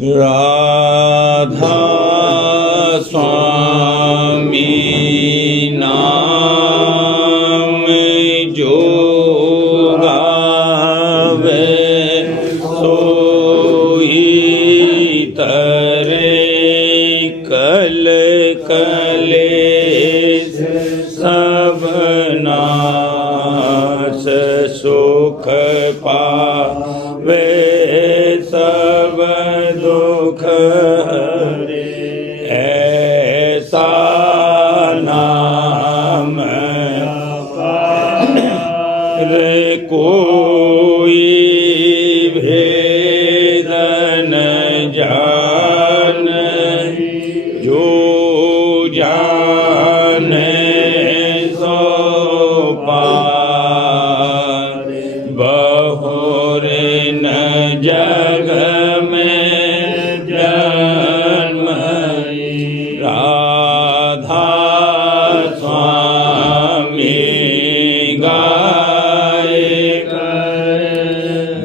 राधा स्वामी नाम जो गावे सोई तरे कल कलेश सब नाश सुख पावे सब दुख हरे ऐसा नाम रे कोई भेद न जाने जो जाने सो पार बहुरे न जग में जन्म राधा स्वामी गाय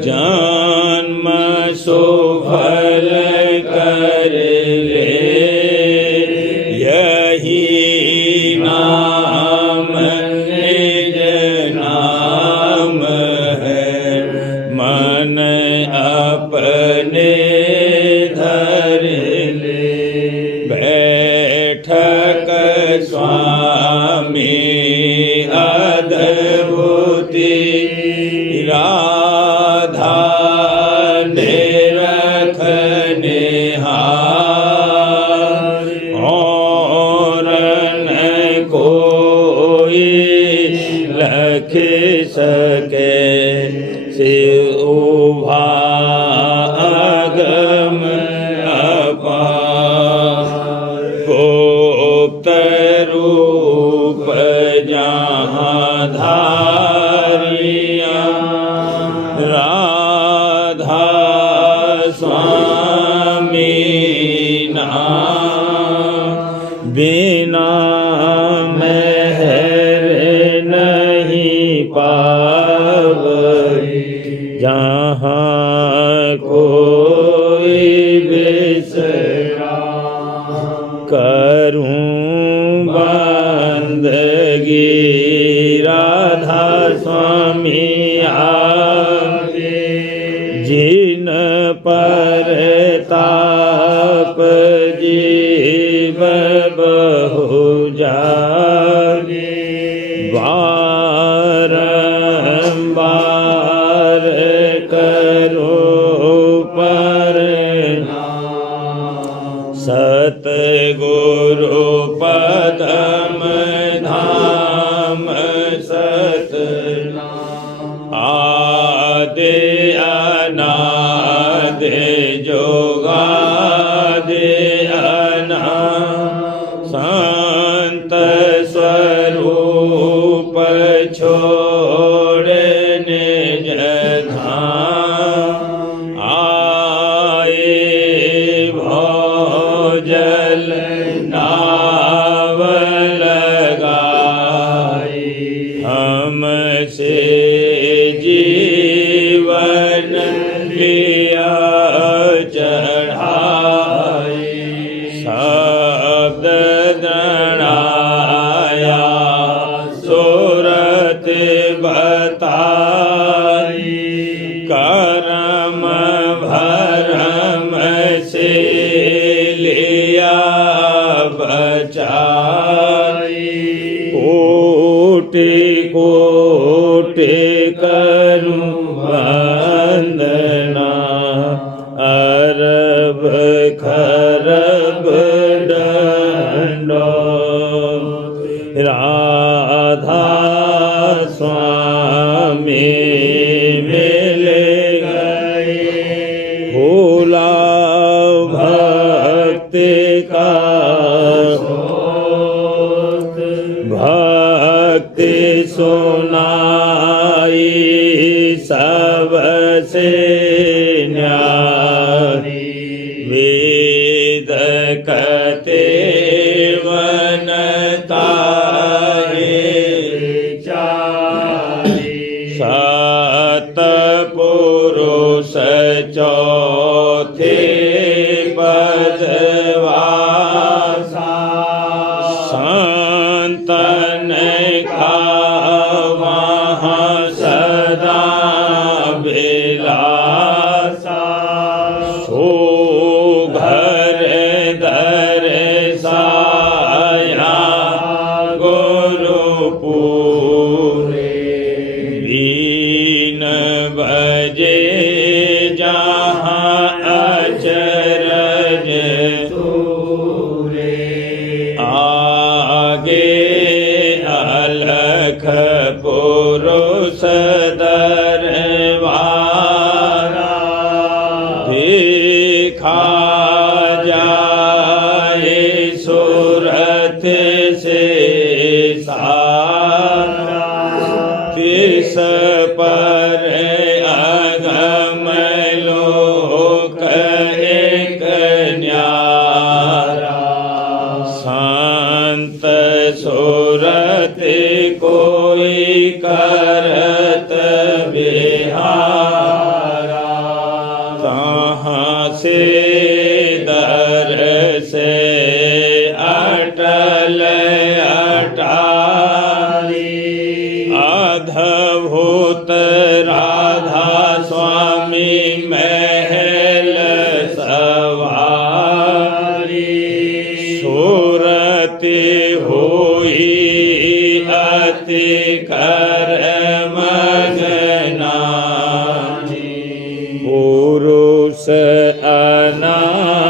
जन्म सुफल कर ले यही नाम निज नाम है मन अपने धर ले बैठक स्वामी अद्भुति राधा ने रखने हार और न कोई लख सके सिउभा अगम अपार गुप्त रूप जहाँ धारिया राधा स्वामी नाम बिना मेहर नहीं पावई जहाँ कोई बिसरा करूं बंदगी राधा स्वामी आगे जिन पर ताप जीव बहु जागे बारंबार करो पर सतगुरु पदम धाम सतनाम आदि अनादि जोगादि अनाम संत स्वरूप छोड़े निज धाम आए भोजल नाव लगाई हमसे जीवन लिया चढ़ाई शब्द दृढ़ाया सूरत बताई करम भरम से लिया बचाई कोटि कोटि करूं वंदना अरब खरब दंडो राधा स्वामी मिल गए भोला भक्ति का भक्ति सुनाई सबसे न्यारी वेद कते वनता सत पुरुष चौ चौथे पदवासा संतन का वहाँ सदा बिलासा सो घर दरसाया गुरुपुरे बीन बजे जहाँ अचरज तूरे आगे अलख पुरुष दरबारा देखा जाए सूरत से सारा तिस पर अगम लोक एक न्यारा संत सूरत कोई करत बिहारा तहाँ से दर से अटल अटारी अद्भुत राधा स्वामी महल सवारी सूरति हुई अति कर मगनानी पुरुष अनामी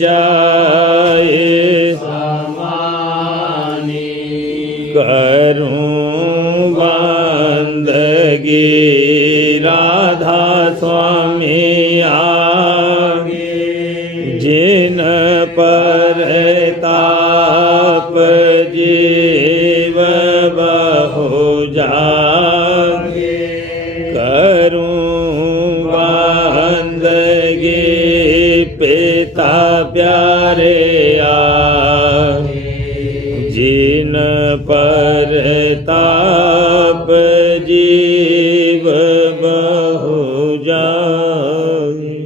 जाए समानी करूं बंदगी राधा स्वामी आगे जिन पर ताप जीव बहु जागे करूं बंदगी पिता प्यारे जिन पर ताप जीव बहु जागे।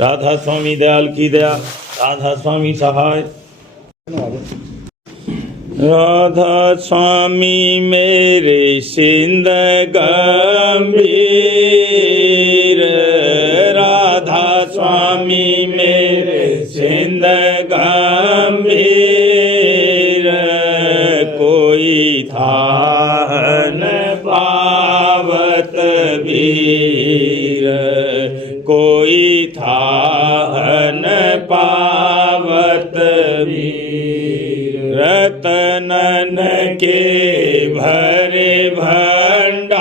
राधा स्वामी दयाल की दया, राधा स्वामी सहाय। राधा स्वामी मेरे सिंध गंभीर, राधा स्वामी मेरे सिंध गंभीर, कोई था न पावत वीर, कोई था न पावत वीर, रतनन के भरे भंडार,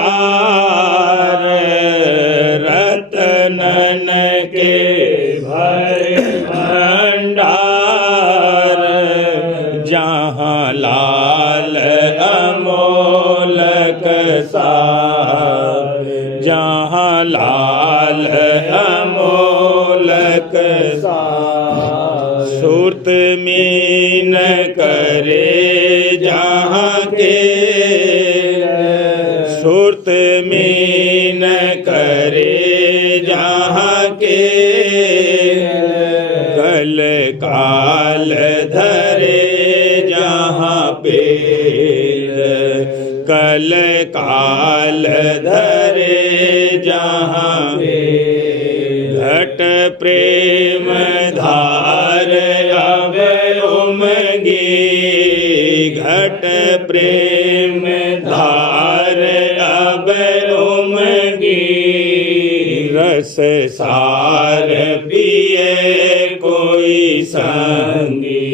रतनन के भरे भंडार, जहाँ लाल अमोलक सार, जहाँ लाल अमोलक सार, सुरत मीन करे जहाँ के, सुरत मीन करे जहाँ के, कल काल धरे जहाँ पे, कल काल धरे जहाँ पे, घट प्रेम धार अब उमगी, घट प्रेम धार अब उमगी, रस सार पिए कोई संगी,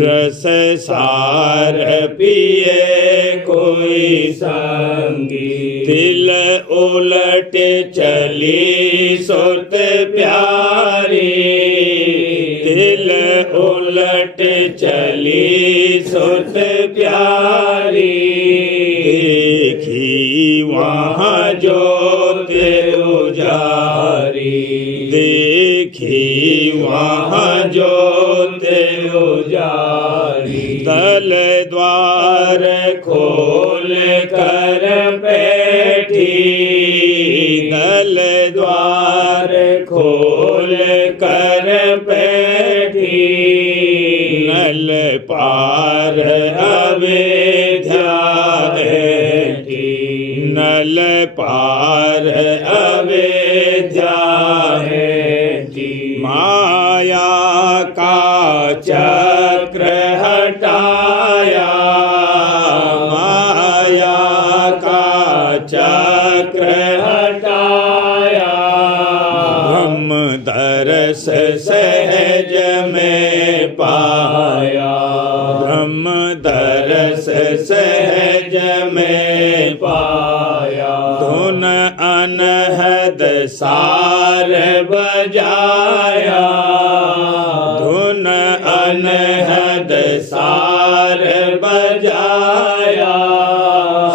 रस सार पिए कोई संगी, तिल उलट चली सुत प्यारी, तिल उलट चली सुत प्यारी, देखी वहाँ ज्योत उजारी, देखी वहाँ ज्योत उजारी, तल द्वार खोल कर बैठी, तल द्वार द्वार खोल कर बैठी, नल पार अवेद्या बैठी, नल पार अवेद्या बैठी। माया का चक्र हटाया, माया का चक्र हटाया, ब्रह्म दर्श सहज में पाया, ब्रह्म दर्श सहज में पाया। धुन अनहद सार बजाया, धुन अनहद सार बजाया,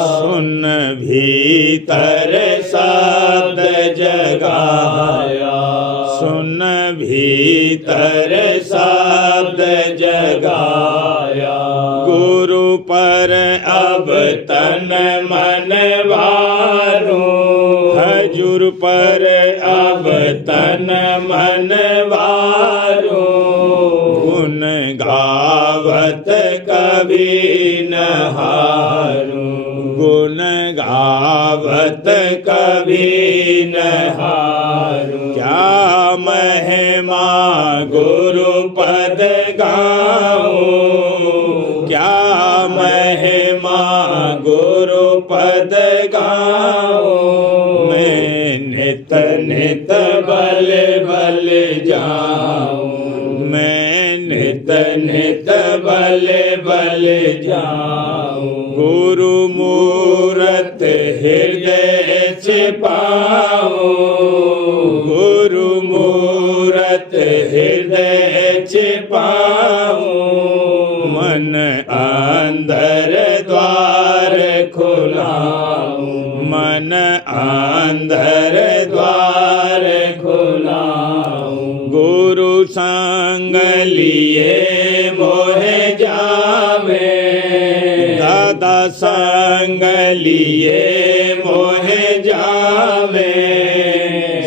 सुन भीतर शब्द जगाया, सुन भीतर शब्द जगाया। गुरु पर अब तन मन वारूं, हजूर पर अब तन मन वारूं, गुण गावत कभी न हारूं, गुण गावत कभी न हारूं। क्या महिमा गुरु पद गाऊं, क्या महिमा गुरु पद गाऊं, मैं नित नित बल बल जाऊं, मैं नित नित बल बल जाऊं। गुरु मूरत हृदय छिपाऊं, गुरु मूरत हृदय छिपाऊं, मन अंदर द्वार खुलाऊं, मन अंदर द्वार खुलाऊं। गुरु संग लिए मोह जावे, दादा संग लिए मोह जावे,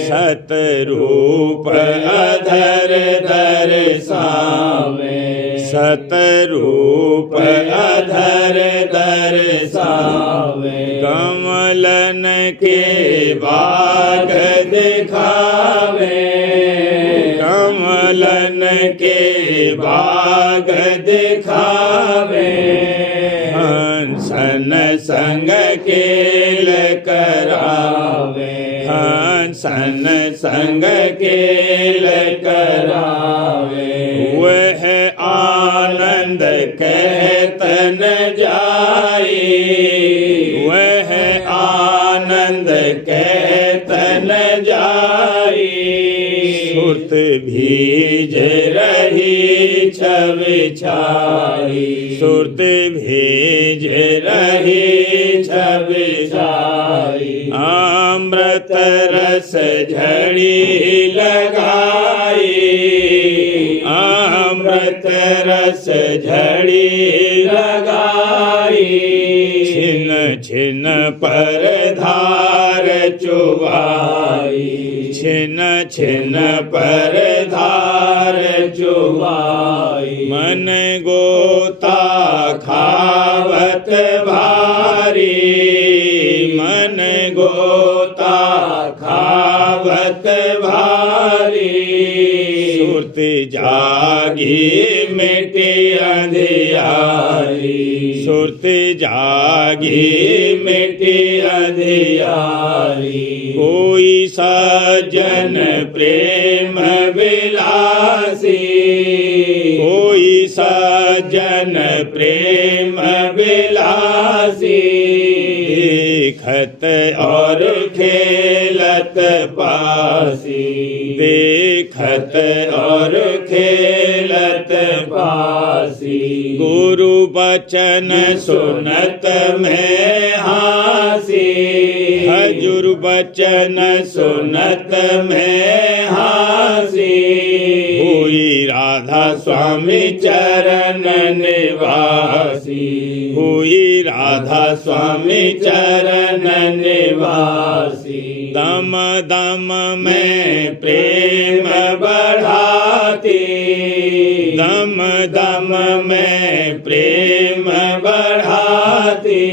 सतरूप अधर दर्शावे, सतरूप अधर दर्शावे। कमलन के बाग दिखावे, कमलन के बाग दिखावे, हंसन संग खेल करावे, हंसन संग खेल करावे। वह आनंद कहत न जाई, वह आनंद कहत न जाई, सुरत भीज रही छव छाई, सुरत भीज रही छव छाई। अमृत रस झड़ी लगाई, अमृत रस झड़ी लगाई, छिन छिन पर धार चुबाई, छिन छिन पर धार चुबाई। मन गोता खावत भारी, मन गोता खावत भारी, सुरत जागी मिटी अंधियारी, सुरत जागी मिटी अंधियारी। कोई सज्जन प्रेम विलासी, कोई सज्जन प्रेम विलासी, देखत और खेलत पासी, देखत और खेलत पासी। गुरु बचन सुनत में हासी, हजूर बचन सुनत में हासी। हुई राधा स्वामी चरण निवासी, हुई राधा स्वामी चरण निवासी। दम दम में प्रेम बढ़ाती, दम दम में प्रेम बढ़ाती,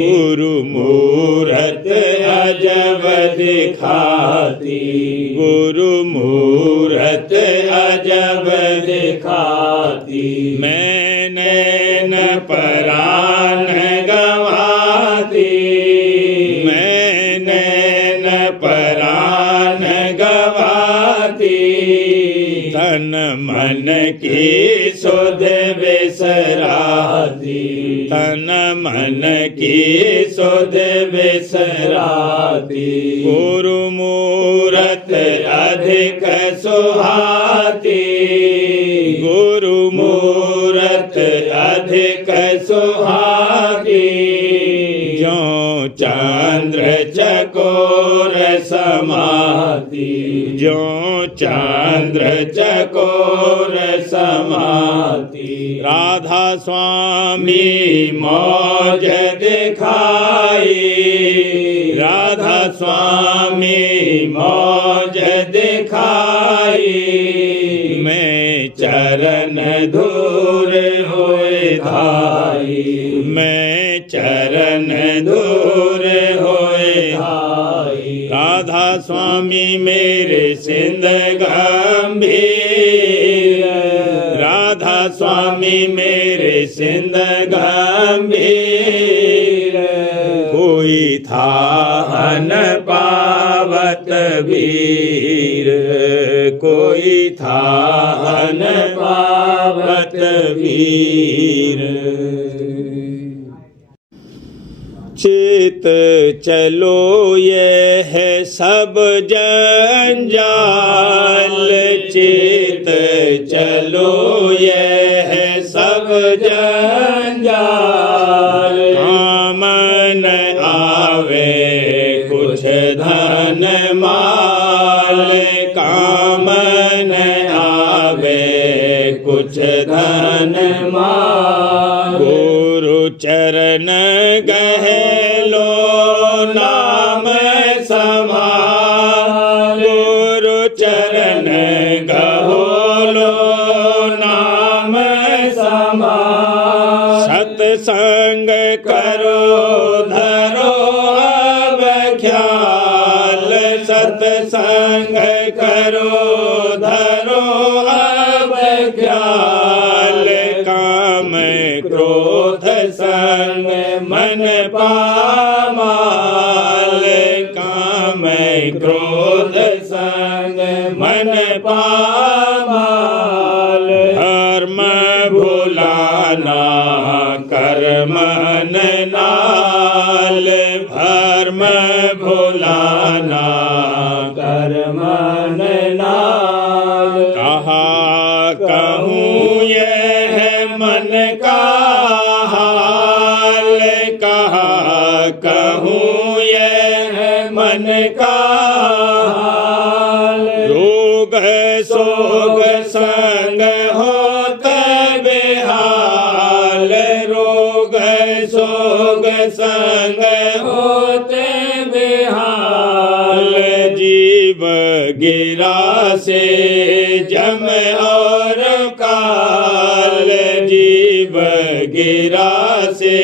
गुरु मूरत अजब दिखाती, गुरु मूरत अजब दिखाती। मैं नैन परान गवाती, मैं नैन परान गवाती, तन मन की सुध बिसराती, तन मन की सुध बिसराती, गुरु मूरत अधिक सुहाती, गुरु मूरत अधिक सुहाती, ज्यों चंद्र चकोर समाती, ज्यों चंद्र चकोर समाती। राधा स्वामी मौज दिखाई, राधा स्वामी मौज दिखाई, मैं चरण धूर होए धाई, मैं चरण धूर होए धाई। राधा स्वामी मेरे सिंध गंभीर, राधा स्वामी मेरे सिंध गंभीर, कोई था न पावत वीर, कोई था न पावत वीर। चित चलो ये है सब जंजाल, चित चलो ये है सब जंजाल, काम न आवे कुछ धन माल, काम न आवे कुछ धन माल, गुरु चरण गहलो नाम समाल, गुरु चरण गहोलो नाम समाल, सत्संग करो धरो अब ख्याल, सत्संग करो धरो अब ख्याल, काम क्रोध संग मन पामाल, काम क्रोध संग मन पामाल, धर्म भुलाना कर्म नाल, धर्म भुलाना कर्म नाल, कहा कहूँ यह मन का हाल, कहा कहूँ यह मन का हाल, रोग सोग संग होत बेहाल, रोग सोग संग होत बेहाल, जीव गिरा से जम और काल, जीव गिरा से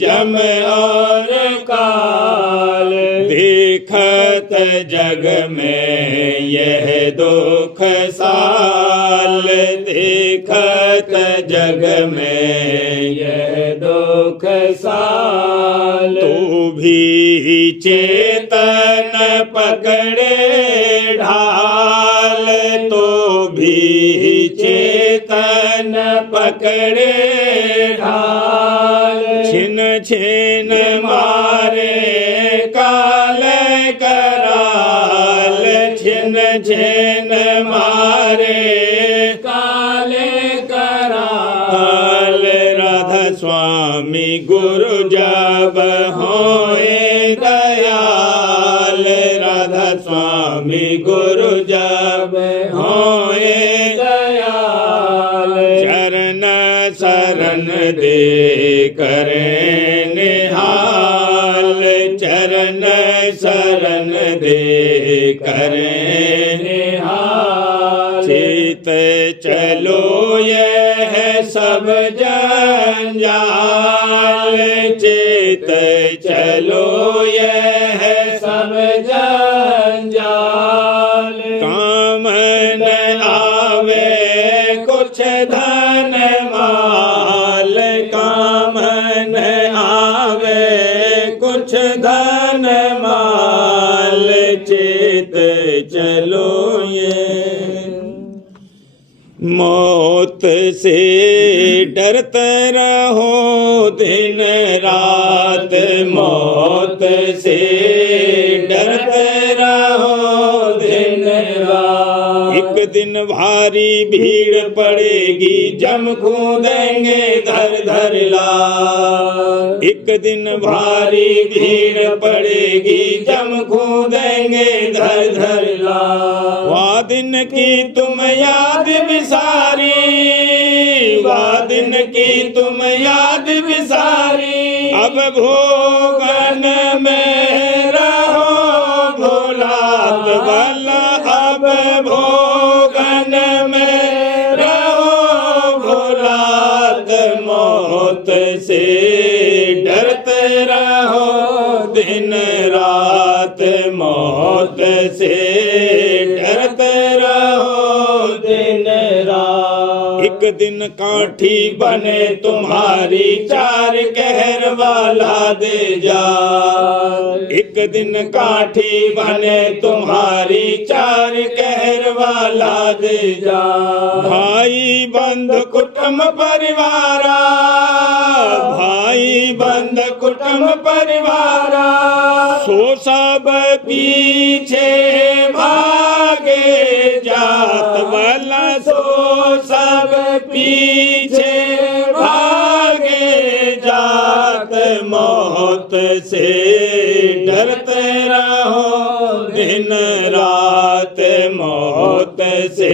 जम और काल, देखत जग में यह दुख साल, देखत जग में यह दुख साल, तू भी चेतन पकड़े ढाल, तो भी चेतन पकड़े ढाल, छिन छिन मारे काल कराल, छिन छिन मारे काल कराल, राधा स्वामी गुरु जब होए दयाल, राधा स्वामी गुरु जब होए दयाल, चरण शरण दे करें निहाल, चरण शरण दे करें निहाल। चित चलो यह सब जंजाल, चित चलो यह सब जंजाल। काम न आवे कुछ धन माल, काम न आवे कुछ धन माल। चित चलो ये मौत से डरते रहो दिन रात, मौत से डरते रहो दिन रात। एक दिन भारी भीड़ पड़ेगी जम कूदेंगे धर धर लाल। एक दिन भारी भीड़ पड़ेगी जम कूदेंगे धर धर लाल। वह दिन की तुम याद विसारी, वह दिन की तुम याद विसारी। अब भोगन में रहो भोलात वाला, अब भोगन में रहो भोलात। मौत से डरते रहो दिन रात, मौत से डरते रहो दिन रात। एक दिन काठी बने तुम्हारी चार कहर वाला दे जा, एक दिन काठी बने तुम्हारी चार कहर वाला दे जा। भाई बंद कुटुंब परिवारा, भाई बंद कुटुंब परिवारा। सो सब पीछे भागे जात वाला, सो सब पीछे भागे जात। मौत से डरते रहो दिन रात, मौत से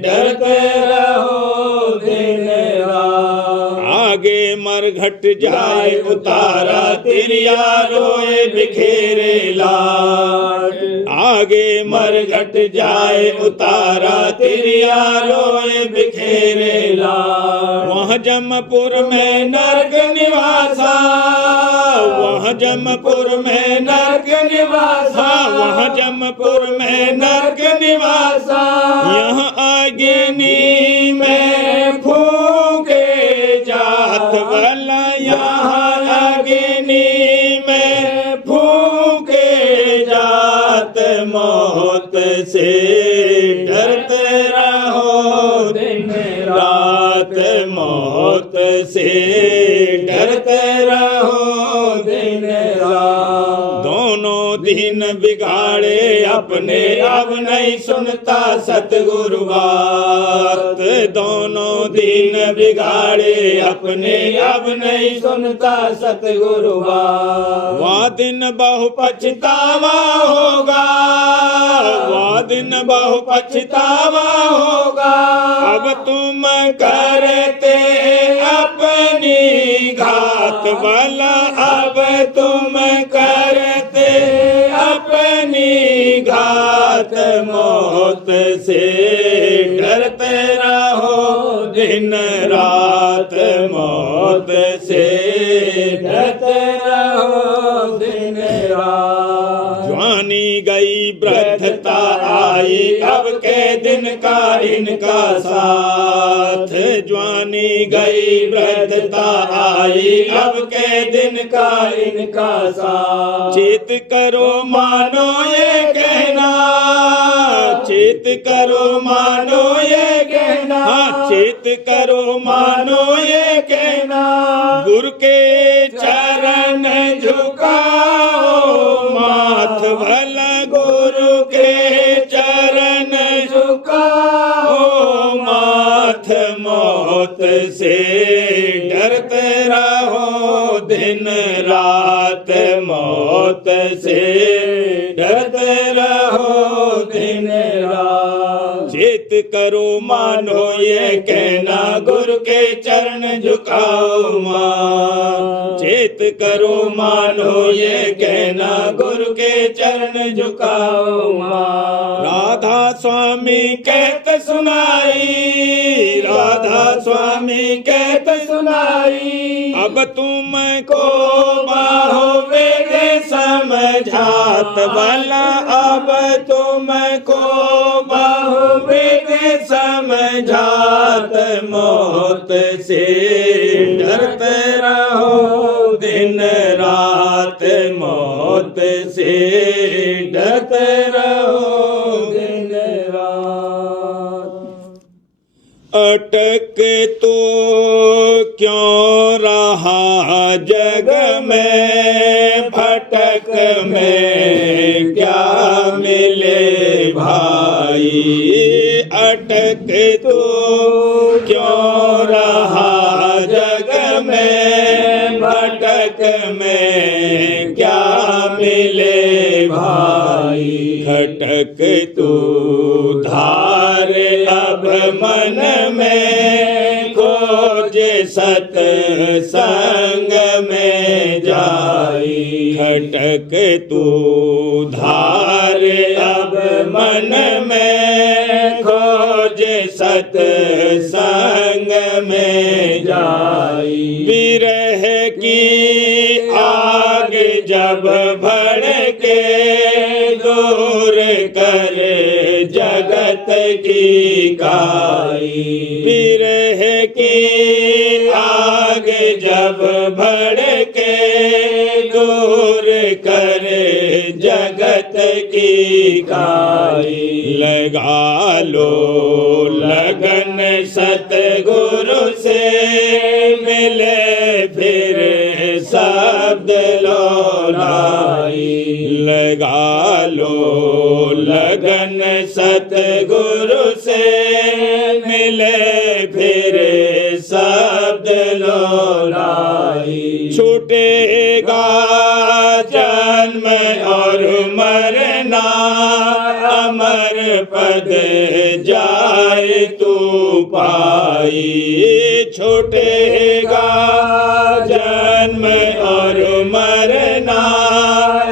डरते रहो दिन रात। आगे मरघट जाए उतारा तिरिया रोए बिखेरे लाट, आगे मरघट जाए उतारा तिरिया रोए बिखेरे लाट। वहाँ जमपुर में नरक निवासा, वहाँ जमपुर में नरक निवासा, वहाँ जमपुर में नरक निवासा। यहाँ अग्नि में फूके जात वाला, यहाँ अग्नि में फूके जात। मौत से डरते रहो दिन रात, मौत से डरते रहो दिन रात। दोनों दिन बिगाड़े अपने अब नहीं सुनता सतगुरु बात, दोनों दिन बिगाड़े अपने अब नहीं सुनता सतगुरु बात। वह दिन बहु पछतावा होगा, वह दिन बहु पछतावा होगा। अब तुम करते अपनी घात वाला, अब तुम करते अपनी घात। मौत से डरते रहो दिन रात, मौत से डरते रहो दिन रात। जवानी गई वृद्धता आई अब के दिन का इनका साथ, जवानी गई वृद्धता आई अब के दिन का इनका साथ। चित करो मानो ये कहना, चित करो मानो ये कहना, चित करो मानो ये कहना। गुरु के चरण झुकाओ माथ भला, गुरु के चरण झुकाओ माथ। मौत से डरते रहो दिन रात, मौत से डरते रहो दिन रात। चेत करो मानो ये कहना गुरु के चरण झुकाओ मां। चेत करो मानो ये कहना गुरु के चरण झुकाओ मां। राधा स्वामी कहत सुनाई, राधा स्वामी कहत सुनाई, अब तुमको बाहोवे समझात वाला, अब तुमको बाहोवे समझात, मौत से डरते रहो दिन रात, मौत से डरते रहो दिन रात। अटक तो क्यों रहा जग में, भटक में क्या मिले भाई, अटक तो क्यों रहा जग में, भटक में क्या मिले भाई, खटक तो धार अब मन में, खोज सत संग में जाई, खटक तू धार अब मन में, खोज सत संग में जाई, विरह की आग जब भड़के, दूर करे जगत की काई, विरह की आग जब भड़के, दूर करे जगत की काई, लगा लो लगन सतगुरु से, मिले फिर शब्द लौलाई, लगा लो लगन सतगुरु से, मिले फिर शब्द लौलाई, छूटेगा जन्म और मरना, अमर पद जाए तू पाई, छूटेगा जन्म और मरना,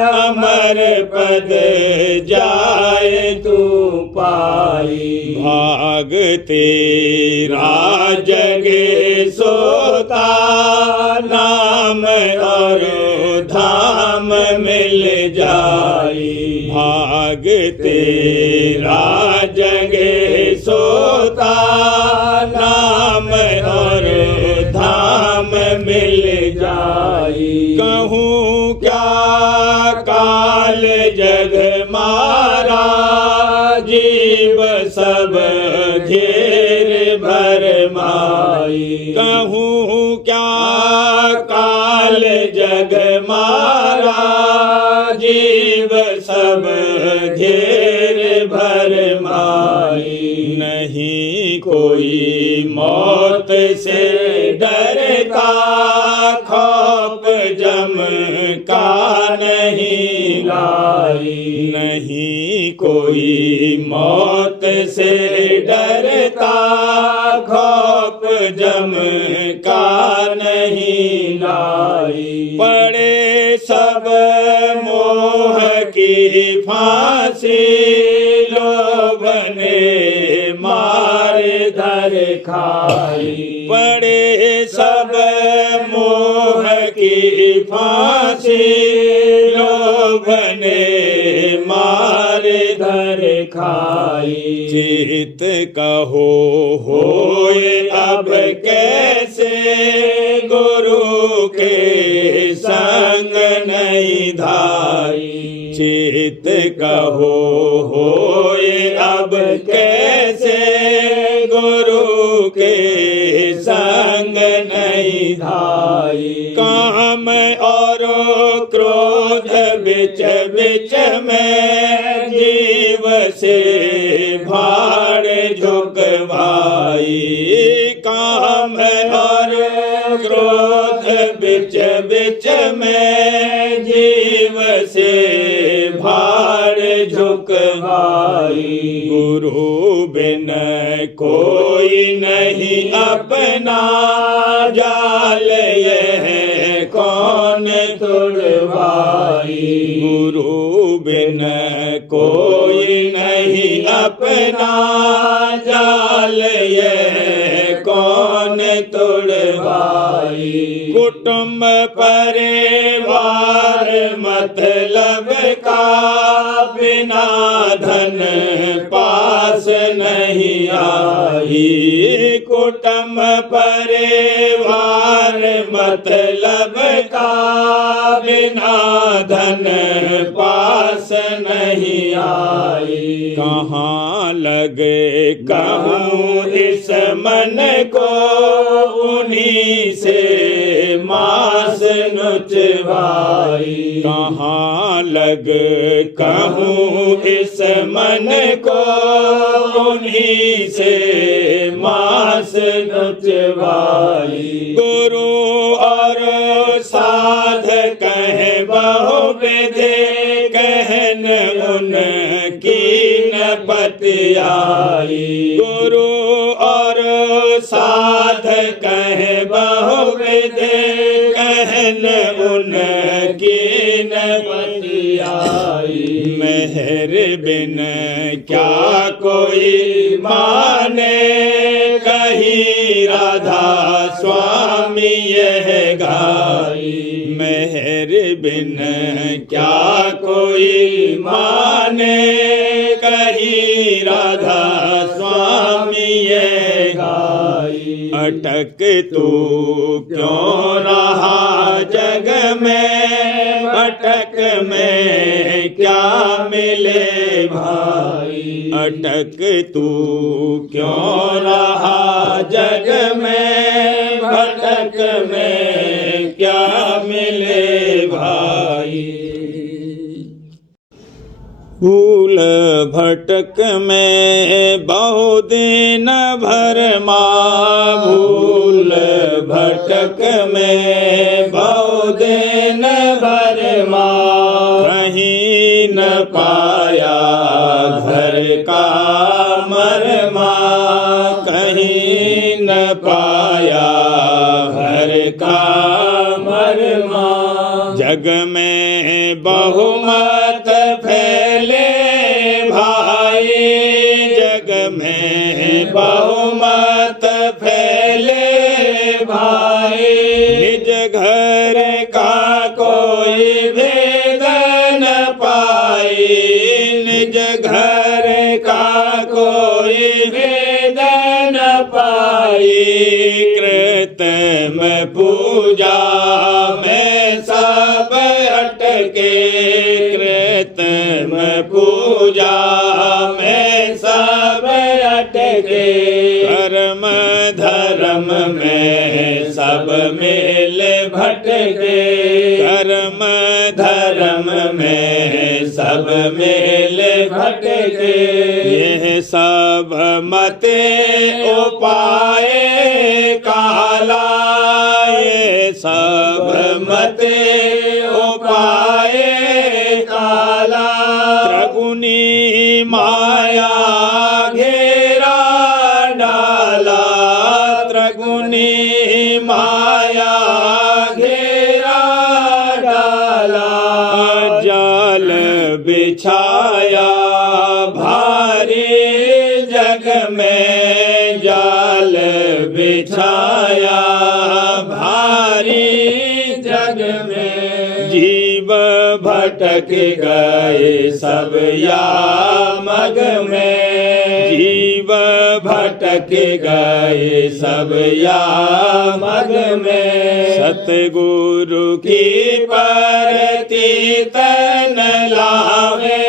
अमर पद जाए तू पाई, भाग तेरा जगे सोता, नाम और धाम मिल जाई, भाग तेरा जगे सोता, नाम और धाम मिल जाई, कहूँ क्या काल जग मारा, जीव सब घेर भर माई, कहूँ क्या काल जग मारा, जीव सब घेर भर माई, नहीं कोई मौत से डरता, खौफ जम का नहीं लाई, नहीं कोई मौत से डरता, खौफ जम का नहीं लाई, पड़े सब मोह की फांसी, लोभ ने मार धर खाई, पड़े सब मोह की फांसी, लोभ ने मार धर खाई, चित कहो होए अब कैसे, गुरु के संग नहीं धाई, चित कहो होए अब कैसे, गुरु के संग नहीं धाई, काम और क्रोध बिच बिच में, जीव से भाड़ झुकवाई, काम और क्रोध बिच बिच में, जीव से भाड़ झुकवाई, भाई। गुरु बिन कोई नहीं अपना, जाल यह कौन तुड़वाई। गुरु बिन कोई नहीं अपना, जाल यह कौन तुड़वाई। कुटुंब परिवार मतलब का, बिना धन पास नहीं आई। कुटुंब परिवार मतलब का, बिना धन पास नहीं आई। कहाँ लगे कहूँ इस मन को, उन्हीं से मास नुचवाई। कहाँ लग कहूँ इस मन को, उन्हीं से मास नुचवाई। गुरु और साध कहे बहु विधि, कहन उनकी न पतियाई। गुरु और साध कहे बहु विधि, कहन उनकी न पतियाई। मेहर बिन क्या कोई माने, कहीं राधा स्वामी यह गाई। मेहर बिन क्या कोई माने, कहीं राधा स्वामी यह गाई। अटक तू क्यों रहा जग में, अटक में क्या मिले भाई। अटक तू क्यों रहा जग में, भटक में क्या मिले भाई। भूल भटक में बहु दिन भर माँ, भूल भटक में बहु दिन भर माँ। कहीं न पाया घर का मरमा, कहीं न पाया घर का मरमा। जग में बहुमत फैले भाई, जग में बहुमत फैले भाई। निज घर का कोई भेद न पाई, निज घर का कोई भेद न पाई। कृतम पूजा में सब अटके, कृतम पूजा में सब अटके। कर्म धर्म में सब मेल भटके, कर्म धर्म में सब मेल भटके। यह सब मते उपाय काला, ये सब मते उपाय काला। त्रिगुणी माया घेरा डाला, त्रिगुणी माया घेरा डाला। जाल बिछाया भारी जग में, जाल बिछाया भारी जग में। जीव भटक गए सब यामग में, जीव भटक गए सब यामग में। सतगुरु की परती तन लावे,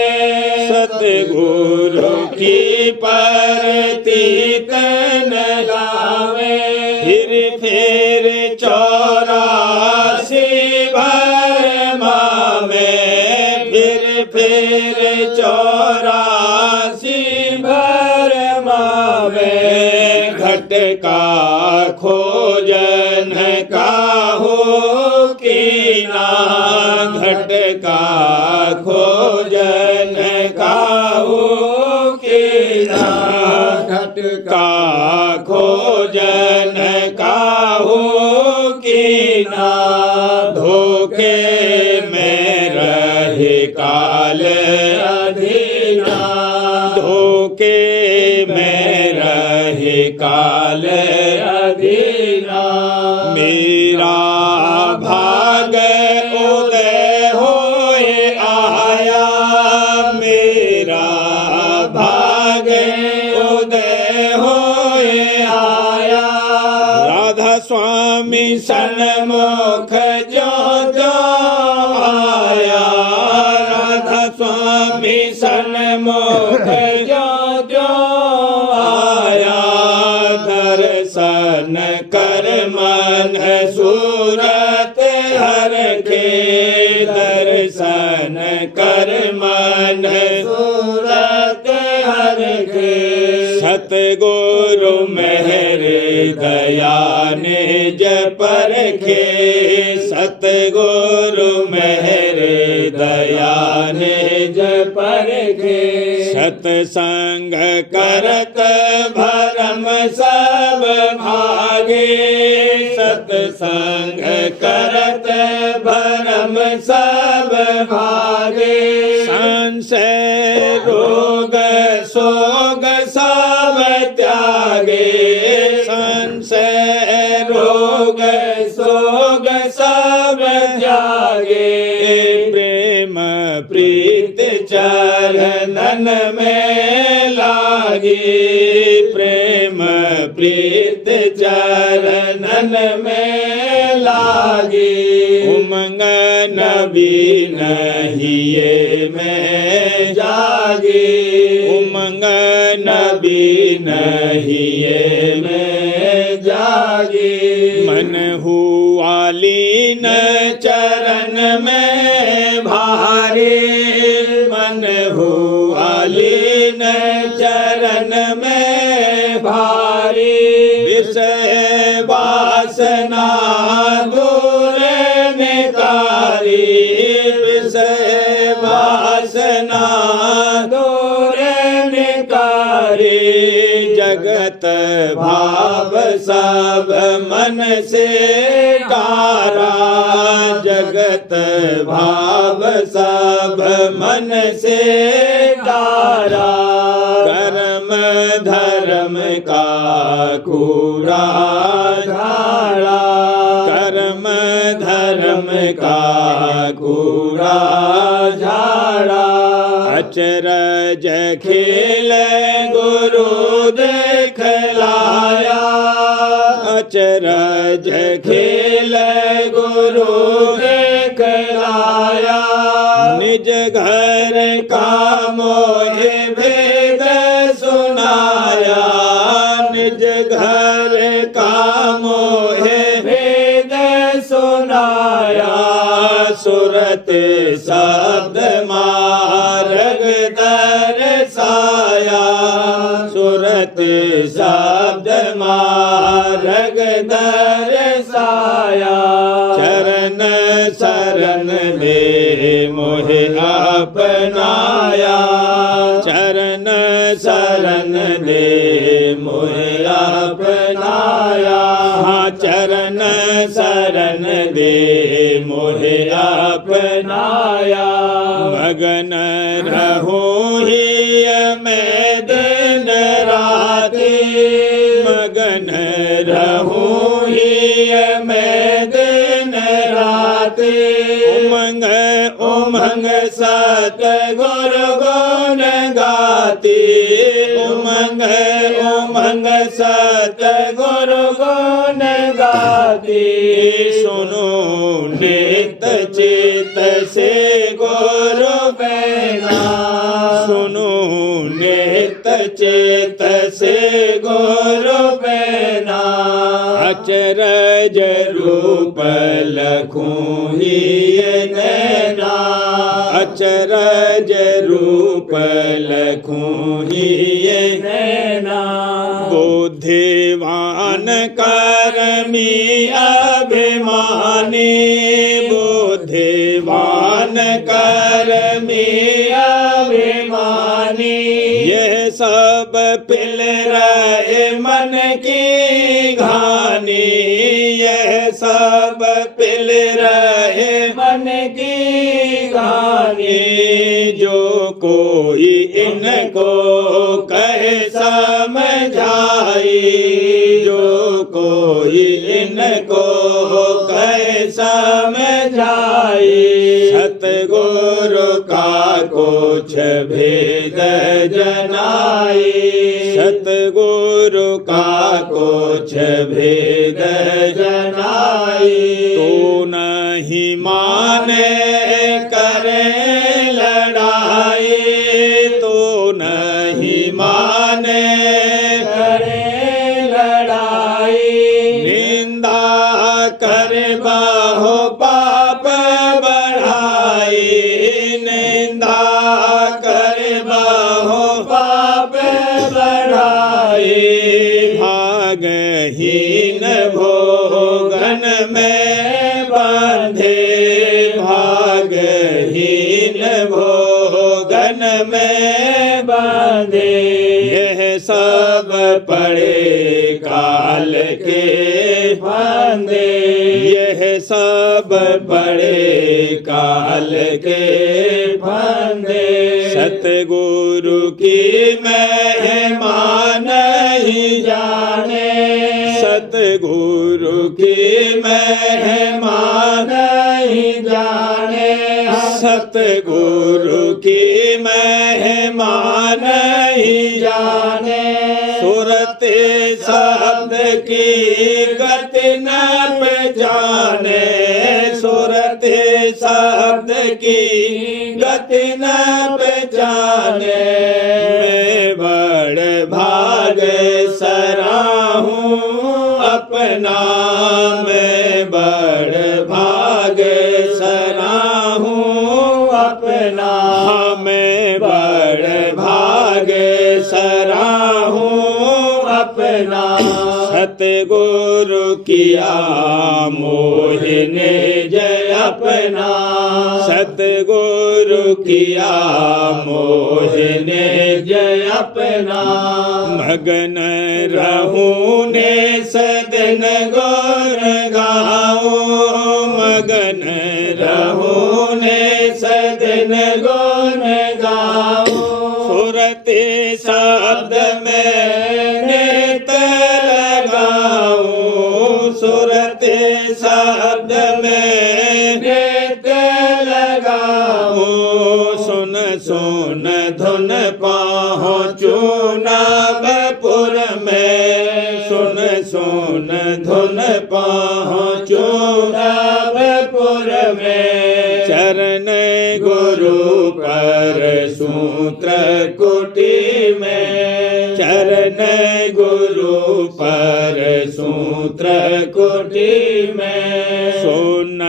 सतगुरु की परती तन लावे। फिर 84 भरमा में, फिर 84 भरमा में। घटका खोजन काहू कीना, घटका खोजन काहू कीना घट का खोजन काहू कीना धोखे में रहे काल अधीना धोखे में रहे काल अधीना मेरा भाग उदय होए आया मेरा भाग उदय होए आया राधा स्वामी सन्मुख जो जो आया राधा स्वामी सन्मुख जो जो आया दर्शन कर मन सूरत हर के दर्शन कर मन सूरत हर के सतगुरु मेहर दया निज परखे सतगुरु मेहर दया निज परखे सतसंग करत भरम सब भागे सतसंग करत भरम सब भागे संशय रोग सोग सब त्यागे संशय रोग सोग सब त्यागे प्रेम प्रीत चरणन में लागे प्रेम प्रीत चरणन में लागे उमंग नबीन हिये में जागे उमंग नबीन हिये में जागे मन हुआ लीन चरण में भारे मन हुआ लीन चरण में भारी विषय वासना दूर निकारी विषय वासना दूर निकारी जगत भाव सब मन से तारा जगत भाव सब मन से तारा कर्म धर्म का कूड़ा झाड़ा कर्म धर्म का कूड़ा झाड़ा अचरज खेल गुरु दिखलाया अचरज खेल गुरु दिखलाया निज घर का मोहे भेद सुनाया निज घर का मोहे भेद सुनाया सुरत शब्द मार्ग दर्शाया सुरत शब्द मार्ग दर्शाया चरण शरण में मोहे अपनाया चरण शरण दे मोहे अपनाया हाँ चरण शरण दे मोहे अपनाया मगन रहूं ही मैं दिन राते मगन रहूं ही मैं दिन राते उमंग उमंग सत गुरु गुण गाती उमंग उमंग सत गुरु गुण गाती सुनो नित चित से गुरु बिना सुनो नित चित से गुरु बिना अचरज रूप लखूं ही नैना अचरज रूप लखूं ही नैना बुद्धिवान कर्मी अभिमानी बुद्धिवान कर्मी अभिमानी यह सब पिल रहे मन की घानी, यह सब पिल रहे मन की घानी। जो कोई इनको कहे समझाई, जो कोई इनको कहे समझाई। सतगुरु का कुछ भेद जनाई, सतगुरु का कुछ भेद जनाई। तो नहीं माने करे लड़ाई, तो नहीं माने करे लड़ाई। निंदा करे बाहो पाप बढ़ाई, निंदा करे बाहो पाप बढ़ाई। भागहीन भोगन में बांधे, भागहीन भोगन में बांधे। यह सब पड़े काल के फंदे, यह सब पड़े काल के फंदे। सतगुरु की महिमा नहीं जाने, सतगुरु की महिमा नहीं जाने। सतगुरु की महिमा नहीं जाने। सुरत शब्द की गति न पहचाने, सुरत शब्द की गति न पहचाने। मैं बड़ भाग सराहूं अपना, मैं बड़ भाग सराहूं अपना। मैं बड़ भाग सराहूं अपना। सतगुरु किया मोहिने जय अपना, सतगुरु किया मोहिने जय अपना। मगन रहूं ने सदन गुण गाऊं, मगन रहूं ने सदन गुण गाऊं। सुरत शब्द में नित लगाऊं, सुरत शब्द में नित लगाऊं। सुन सुन धुन पहुँचूं नवपुर में, सुन सुन धुन पहुँचूं नवपुर में। चरण गुरु पर सूत्र कुटी में, चरण गुरु पर सूत्र कुटी में। सोन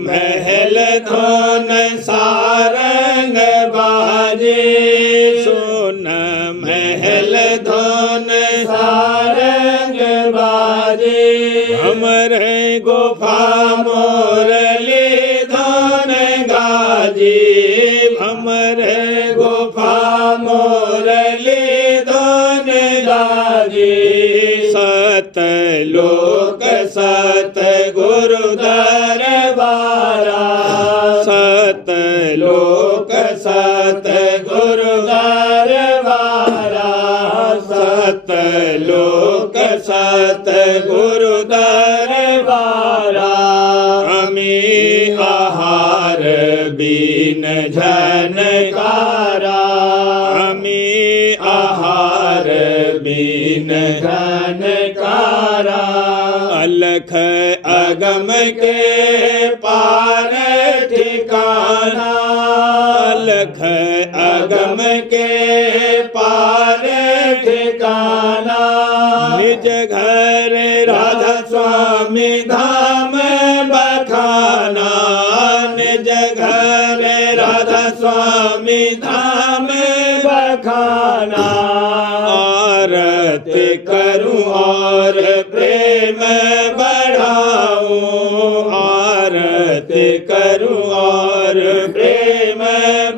महल धन सारंग बाजे, सोन महल धन सारंग बाजे। हमरे गुफा मोरली धन गाजी, हमरे गुफा मोरली धन गाजी। सत लोक सत गुरु दरबारा, सत लोक सत गुरु दरबारा। सत लोक सत गुरु दरबारा। अमी आहार बीन झनकारा, अमी आहार बीन झनकारा। अलख अगम के पार ठिकाना, अलख अगम के पार ठिकाना। निज घर राधा स्वामी धाम बखाना, निज घर राधा स्वामी धाम बखाना। आरती करूं और प्रेम बढ़ाऊं, आरती करूं और प्रेम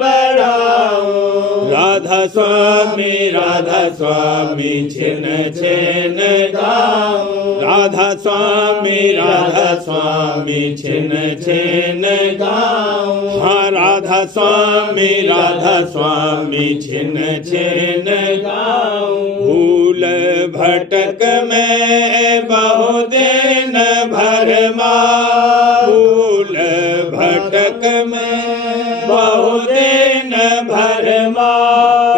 बढ़ाऊं। राधा स्वामी राधा स्वामी छिन छिन गाऊं, राधा स्वामी छिन छिन गाऊं, हाँ राधा स्वामी छिन छिन गाऊं। भूल भटक में बहु दिन भरमा, भूल भटक में बहु दिन भरमा,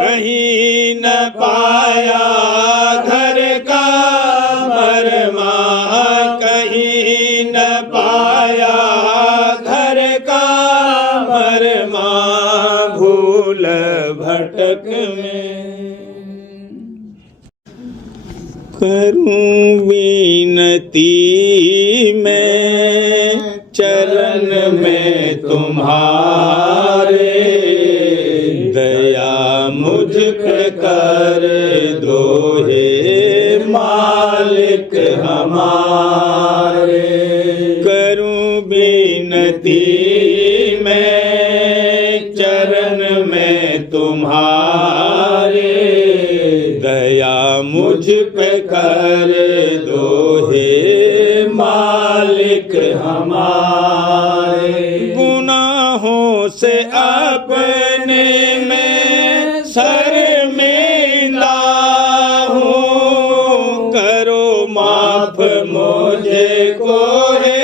कहीं न पाया घर का मरमा, कहीं न पाया घर का मरमा, भूल भटक में। करूं विनती मैं चरण में तुम्हारे, दया मुझ पे कर दो हे मालिक हमारे। करूं विनती मैं चरण में तुम्हारे, दया मुझ पे कर दो हे मालिक हमारे। गुनाहों से अपने में शर्मिंदा हूँ, करो माफ मुझे को हे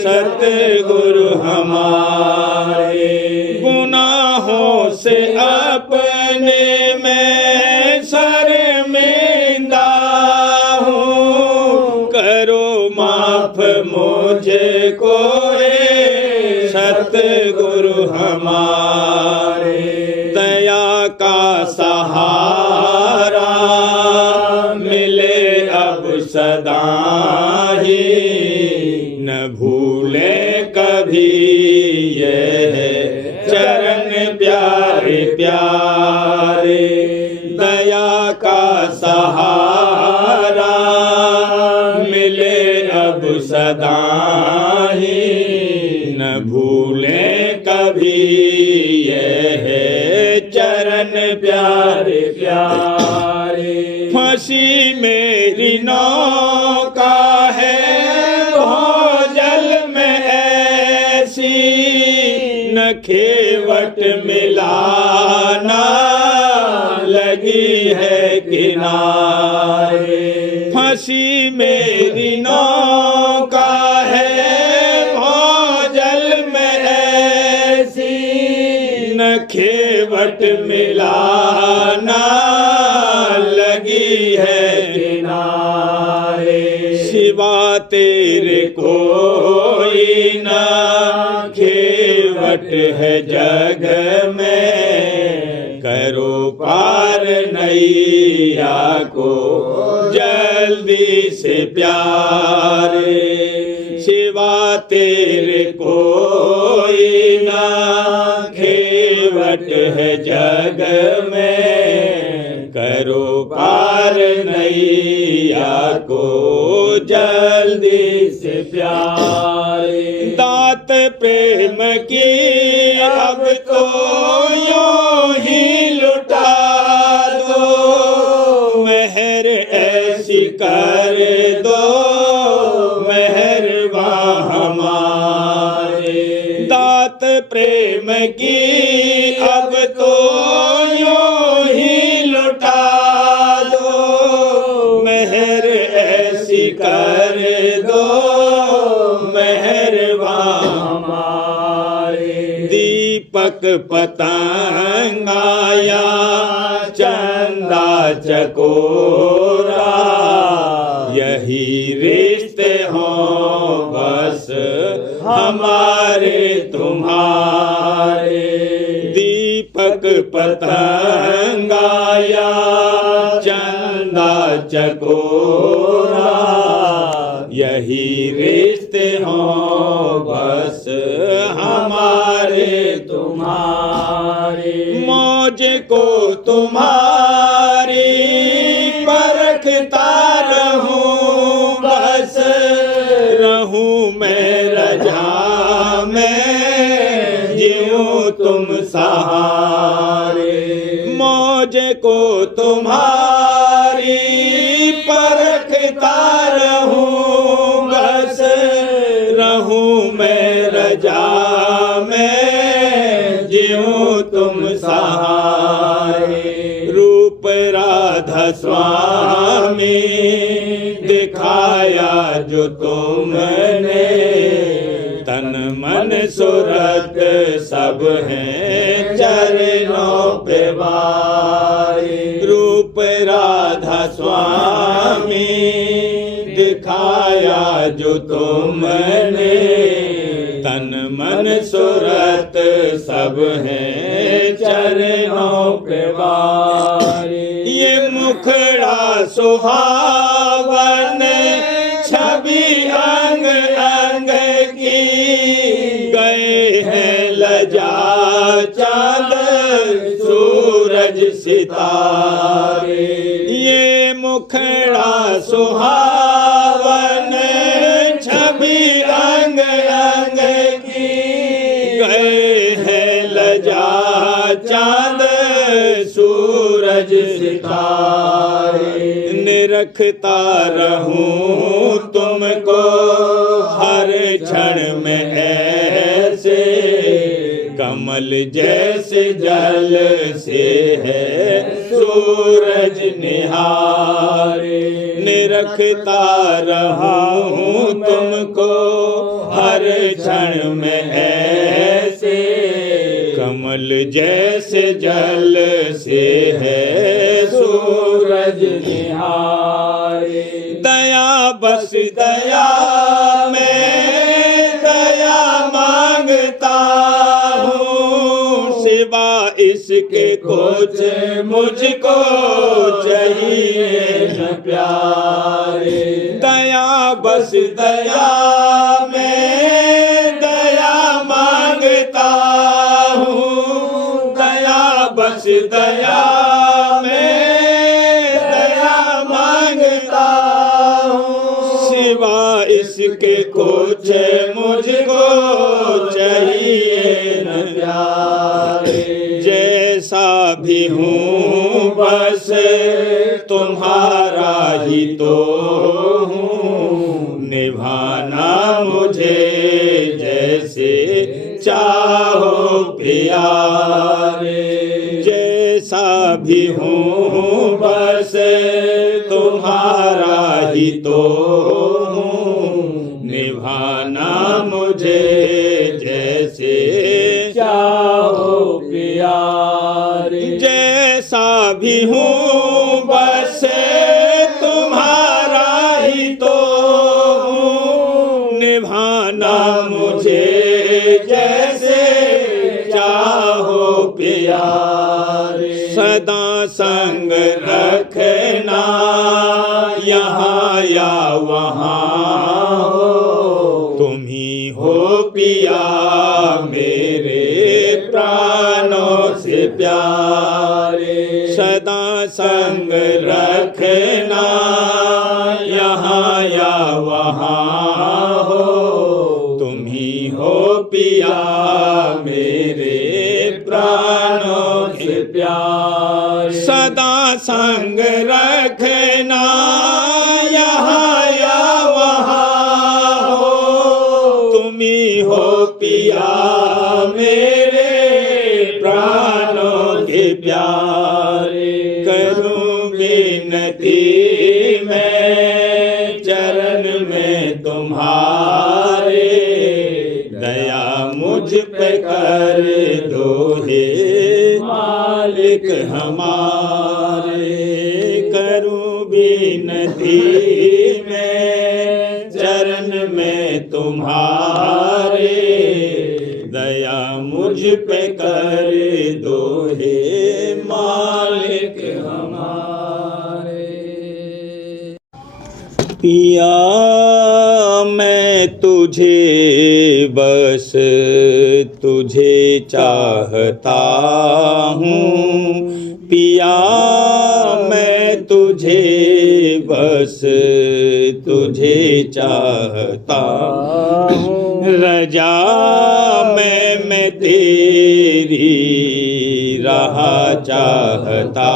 सतगुरु हमारे। गुनाहों से अपने में शर्मिंदा हूँ, करो माफ मुझे को हे सतगुरु हमारे। दया का सहारा मिले अब सदा ही, न भूले कभी यह चरण प्यारे प्यारे। दया का सहारा मिले अब सदा ही, न भूले कभी यह चरण प्यारे प्यारे। फंसी मेरी नौका है भोजल में ऐसी, न खेवट मिलाना लगी है किनारे। फंसी मेरी नौका है भोजल में ऐसी, न खेवट मिलाना लगी है किनारे। सिवा तेरे कोई न खेवट है जग में, करो पार नैया को जल्दी से प्यारे। सिवा तेरे कोई ना खेवट है जग में, करो पार नैया को जल्दी से प्यारे। दात प्रेम की अब तो यूं ही लुटा दो, मेहर ऐसी कर दो मेहरबा हमारे। दात प्रेम की अब तो यूं ही लुटा दो, मेहर ऐसी कर दो मेहरबा हमारे। दीपक पतंग आया चंदा चकोरा, यही रिश्ते हों बस हमारे तुम्हारे। दीपक पतंग आया चंदा चकोरा, यही रिश्ते हों बस हमारे तुम्हारे। मौज को तुम्हारी परखता रहूं, बस रहूं मैं रजा में, जीऊं तुम सहारे। मौज को तुम देखता रहूं, बस रहूं मैं रजा में, जीऊं तुम सहारे। रूप राधा स्वामी दिखाया जो तुमने, तन मन सुरत सब है चरणों पे वारे। रूप राधा स्वामी दिखाया जो तुमने, तन मन सुरत सब है चरणों पे वारे। ये मुखड़ा सुहावन छवि अंग अंग की, गए हैं लजा चांद सूरज सितारे। ये मुखड़ा सुहावन छवि अंग अंग की, गए हैं लजा चांद सूरज सितारे। निरखता रहूं तुमको हर क्षण में ऐसे, कमल जैसे जल से है सूरज निहारे। निरखता रहूं तुमको हर क्षण में ऐसे, कमल जैसे जल से है सूरज निहारे। दया बस दया मैं दया मांगता हूँ, सिवा इसके कुछ मुझको चाहिए न प्यारे। दया बस दया मैं दया मांगता हूँ, दया बस दया मैं दया मांगता हूँ, सिवा इसके कुछ मुझको चाहिए न प्यारे। जैसा भी हूँ बस तुम्हारा ही तो हूँ, निभाना मुझे जैसे चाहो प्यारे। जैसा भी हूँ बस तुम्हारा ही तो हूँ, निभाना मुझे जैसे चाहो प्यारे। जैसा भी हूँ बस तुम्हारा ही तो हूँ, निभाना मुझे जैसे चाहो प्यारे। सदा संग रखना यहाँ या वहाँ हो, तुम ही हो पिया मेरे प्राणों से प्यारे। सदा संग रखना यहाँ या वहाँ हो, तुम ही हो पिया मेरे प्राणों से प्यारे। सदा संग रखना यहाँ या वहाँ हो, तुम ही हो पिया मेरे प्राणों के प्यारे। करूं विनती मैं चरण में तुम्हारे, दया मुझ पे कर दो हे मालिक हमारे। करूं विनती मैं चरण में तुम्हारे, दया मुझ पे कर दो हे मालिक हमारे। पिया मैं तुझे बस तुझे चाहता हूँ, पिया मैं तुझे बस तुझे चाहता हूँ। रजा मैं तेरी राह चाहता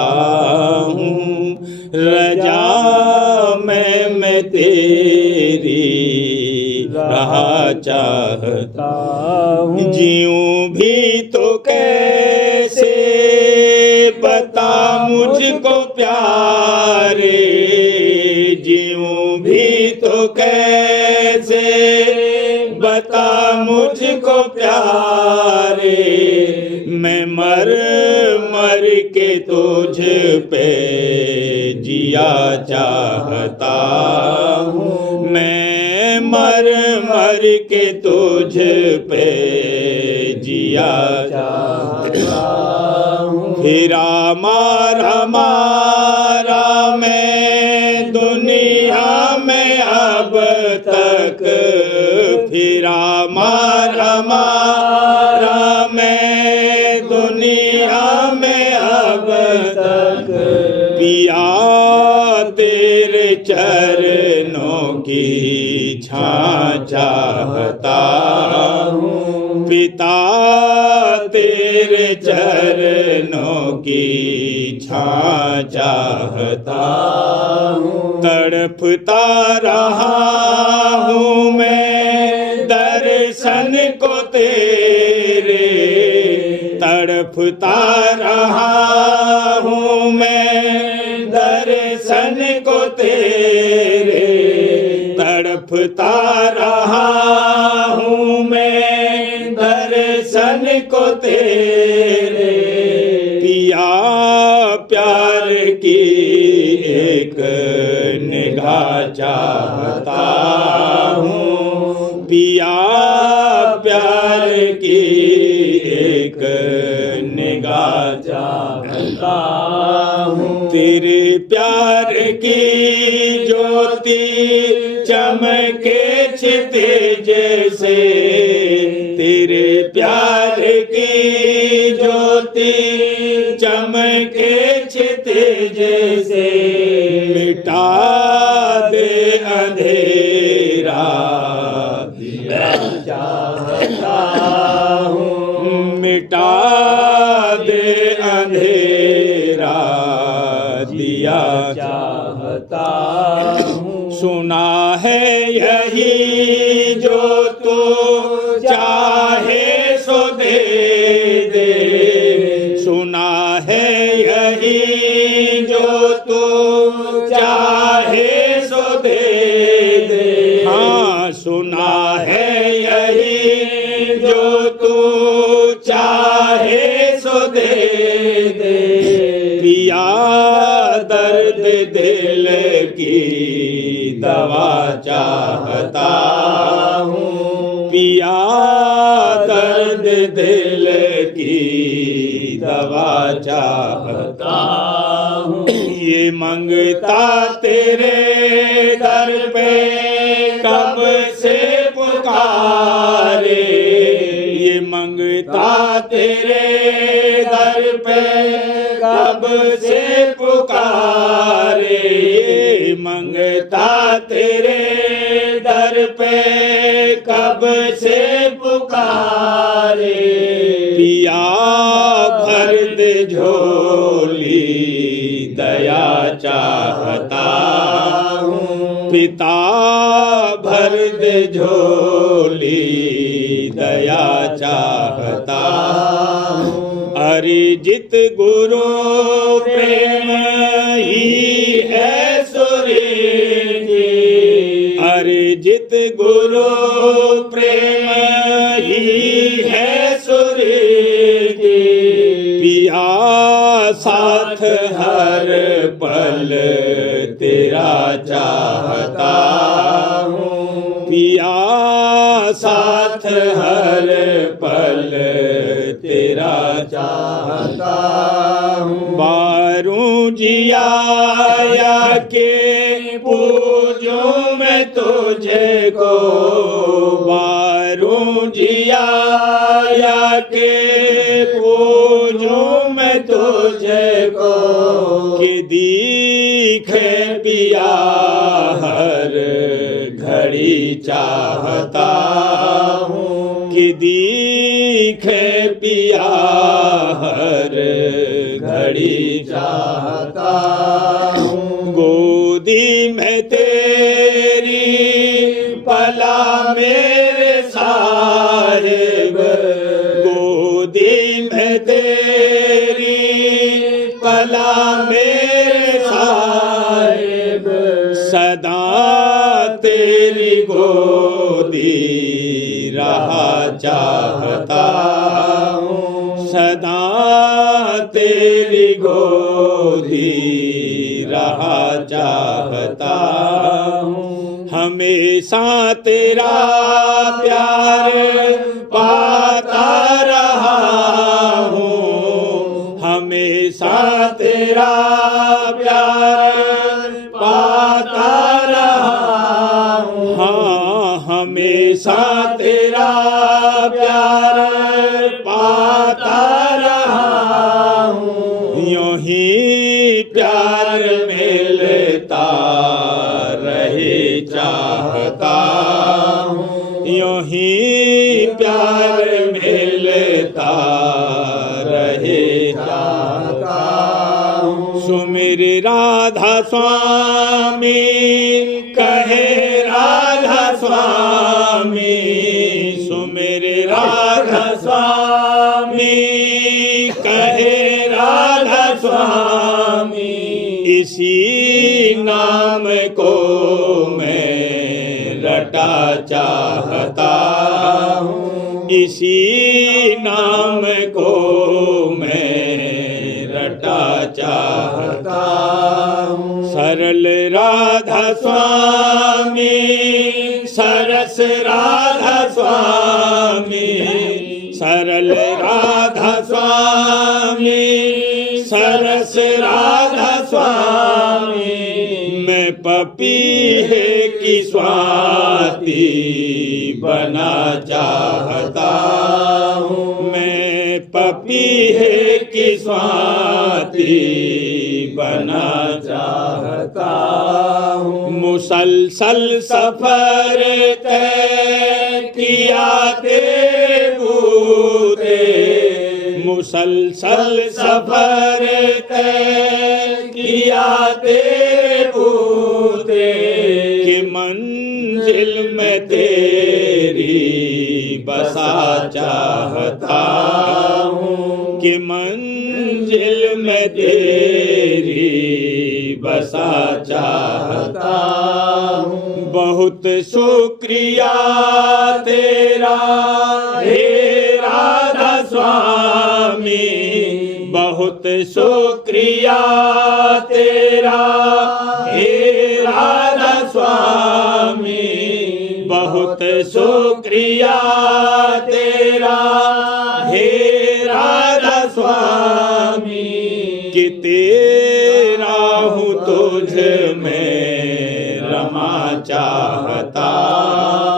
हूँ, रजा मैं तेरी राह चाहता हूँ। जीऊं भी तो कैसे बता मुझको प्यारे, जीऊं भी तो कैसे बता मुझको प्यारे। मैं मर मर के तुझ पे जिया चाहता हूँ। मैं मर मर के तुझ पे जिया चाहता हूँ। फिरा मारा मारा मैं दुनिया में अब तक, फिरा मारा मारा मैं दुनिया में अब तक। पिया तेरे चरणों की छाँ चाहता हूँ। पिता तेरे चरणों की छाँ चाहता हूँ। तड़पता रहा हूँ मैं दर्शन को तेरे, तड़पता रहा हूँ मैं दर्शन को तेरे, तड़पता रहा हूँ मैं दर्शन को तेरे। पिया प्यार की एक निगाह चाहता हूँ। पिया प्यार की एक निगाह चाहता हूँ। तेरे प्यार की ज्योति चमके क्षितिज जैसे, तेरे प्यार की ज्योति चमके क्षितिज जैसे। मिटा दे अंधेरा दिया चाहता हूँ। मिटा दे अंधेरा दिया चाहता हूँ। सुना है यही जो तू चाहे सो दे दे, सुना है यही जो तू चाहे सो दे दे। हाँ सुना है यही जो तू चाहे सो दे दे। पिया दर्द दिल की दवा चाहता हूँ। पिया दर्द दिल की दवा चाहता हूँ। ये मंगता तेरे दर पे कब से पुकारे, ये मंगता तेरे दर पे कब से पुकारे। मंगता तेरे दर पे कब से पुकारे। पिया भर दे झोली दया चाहता हूँ। पिता भर दे झोली दया चाहता हूँ। अरिजित गुरु प्रेम ही है सुरीति, अरिजित गुरु प्रेम ही है सुरीति। पिया साथ हर पल तेरा चाहता हूँ। पिया साथ हर पल तेरा चाहता हूँ। बारू जिया के पूजूं मैं तुझे को, बारू जिया के पूजूं मैं तुझे को। कि दिखे पिया हर घड़ी चाहता हूँ। कि दिखे पिया हर घड़ी चाहता हूँ। गोदी में तेरी पला मेरे साहिब, गोदी में तेरी पला मेरे साहिब, सदा तेरी गोदी रहा चाहता हूँ, सदा तेरी गोदी रहा चाहता हूँ। हमेशा तेरा प्यार पाता रहा हूँ, हमेशा तेरा प्यार पाता रहा हूँ। हाँ, हमेशा तेरा प्यार पाता रहा हूँ। यूं ही प्यार मिलता रहे चाहता हूँ, यूं ही प्यार मिलता रहे चाहता हूँ। सुमिर राधा स्वामी कहे राधा स्वामी, सुमिर राधा स्वामी कहे राधा स्वामी, इसी नाम को मैं रटा चाहता हूँ, इसी नाम को मैं रटा चाहता हूँ। सरल राधा स्वामी, सरस राधा स्वामी, सरल राधा स्वामी, सरस राधा स्वामी, मैं पपीहे की स्वाति बना चाहता हूँ, मैं पपीहे की स्वाति बना चाहता हूँ। मुसलसल सफर तय किया तेरे बूते, मुसलसल सफर तय किया तेरे बूते, कि मंजिल में तेरी बसा चाहता हूँ, कि मंजिल में तेरी बसा चाहता हूँ। बहुत शुक्रिया तेरा हे राधा स्वामी, बहुत शुक्रिया तेरा हे राधा स्वामी, बहुत शुक्रिया तेरा हे राधा स्वामी, कि तेरा हूँ तुझ में रमा चाहता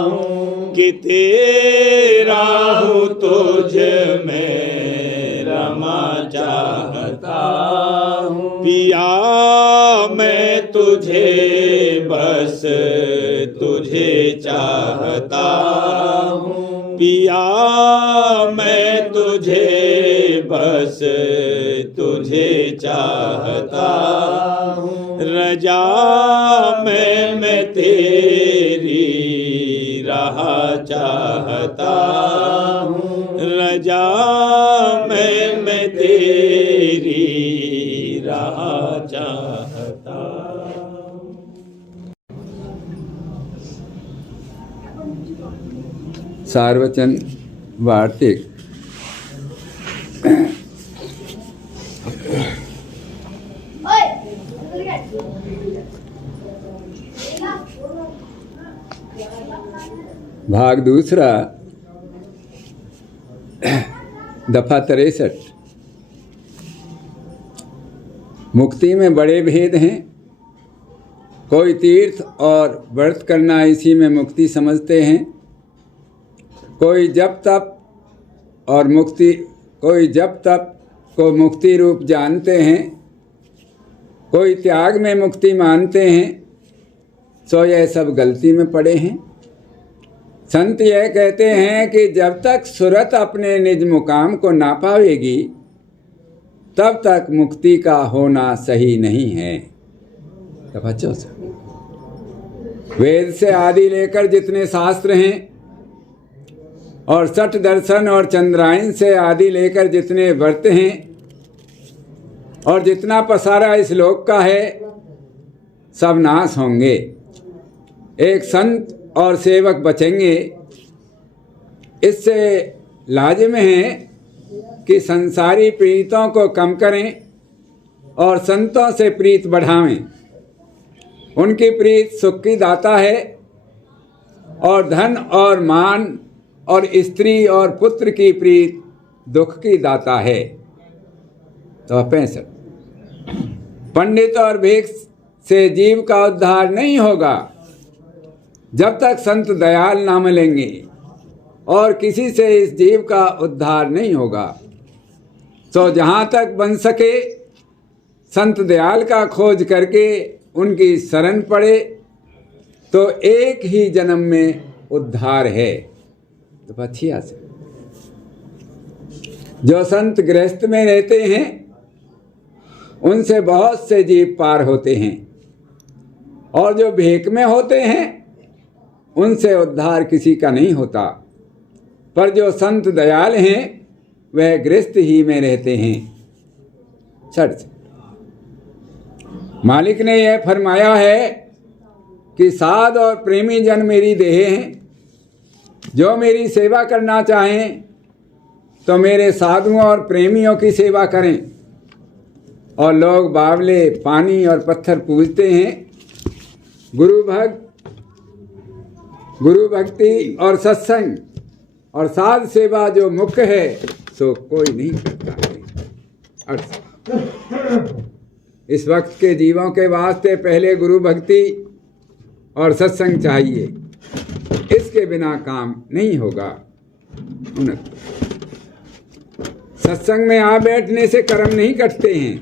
हूँ, कि तेरा हूँ तुझ में रमा चाहता हूँ। पिया मैं तुझे बस तुझे चाहता हूँ, पिया मैं तुझे बस तुझे चाहता हूँ। रजा मैं तेरी रहा चाहता हूँ, रजा मैं तेरी रहा चाहता हूँ। सार्वजन वार्तिक भाग दूसरा दफा 63। मुक्ति में बड़े भेद हैं। कोई तीर्थ और व्रत करना इसी में मुक्ति समझते हैं, कोई जप तप और मुक्ति, कोई जप तप को मुक्ति रूप जानते हैं, कोई त्याग में मुक्ति मानते हैं। सो यह सब गलती में पड़े हैं। संत यह कहते हैं कि जब तक सुरत अपने निज मुकाम को ना पावेगी तब तक मुक्ति का होना सही नहीं है। दफा 64। वेद से आदि लेकर जितने शास्त्र हैं और सठ दर्शन और चंद्रायन से आदि लेकर जितने व्रत हैं और जितना पसारा इस लोक का है, सब नाश होंगे। एक संत और सेवक बचेंगे। इससे लाजिम है कि संसारी प्रीतों को कम करें और संतों से प्रीत बढ़ावें। उनकी प्रीत सुख की दाता है और धन और मान और स्त्री और पुत्र की प्रीत दुख की दाता है। तो 65। पंडित और भिक्ष से जीव का उद्धार नहीं होगा जब तक संत दयाल ना मिलेंगे, और किसी से इस जीव का उद्धार नहीं होगा। तो जहाँ तक बन सके संत दयाल का खोज करके उनकी शरण पड़े तो एक ही जन्म में उद्धार है। तो 86। जो संत गृहस्थ में रहते हैं उनसे बहुत से जीव पार होते हैं, और जो भेक में होते हैं उनसे उद्धार किसी का नहीं होता। पर जो संत दयाल हैं वह गृहस्थ ही में रहते हैं। 66। मालिक ने यह फरमाया है कि साध और प्रेमी जन मेरी देह हैं। जो मेरी सेवा करना चाहें तो मेरे साधुओं और प्रेमियों की सेवा करें। और लोग बावले, पानी और पत्थर पूजते हैं। गुरु भक्ति और सत्संग और साध सेवा जो मुख्य है सो कोई नहीं करता है। 68। इस वक्त के जीवों के वास्ते पहले गुरु भक्ति और सत्संग चाहिए, इसके बिना काम नहीं होगा। 69। सत्संग में आ बैठने से कर्म नहीं कटते हैं।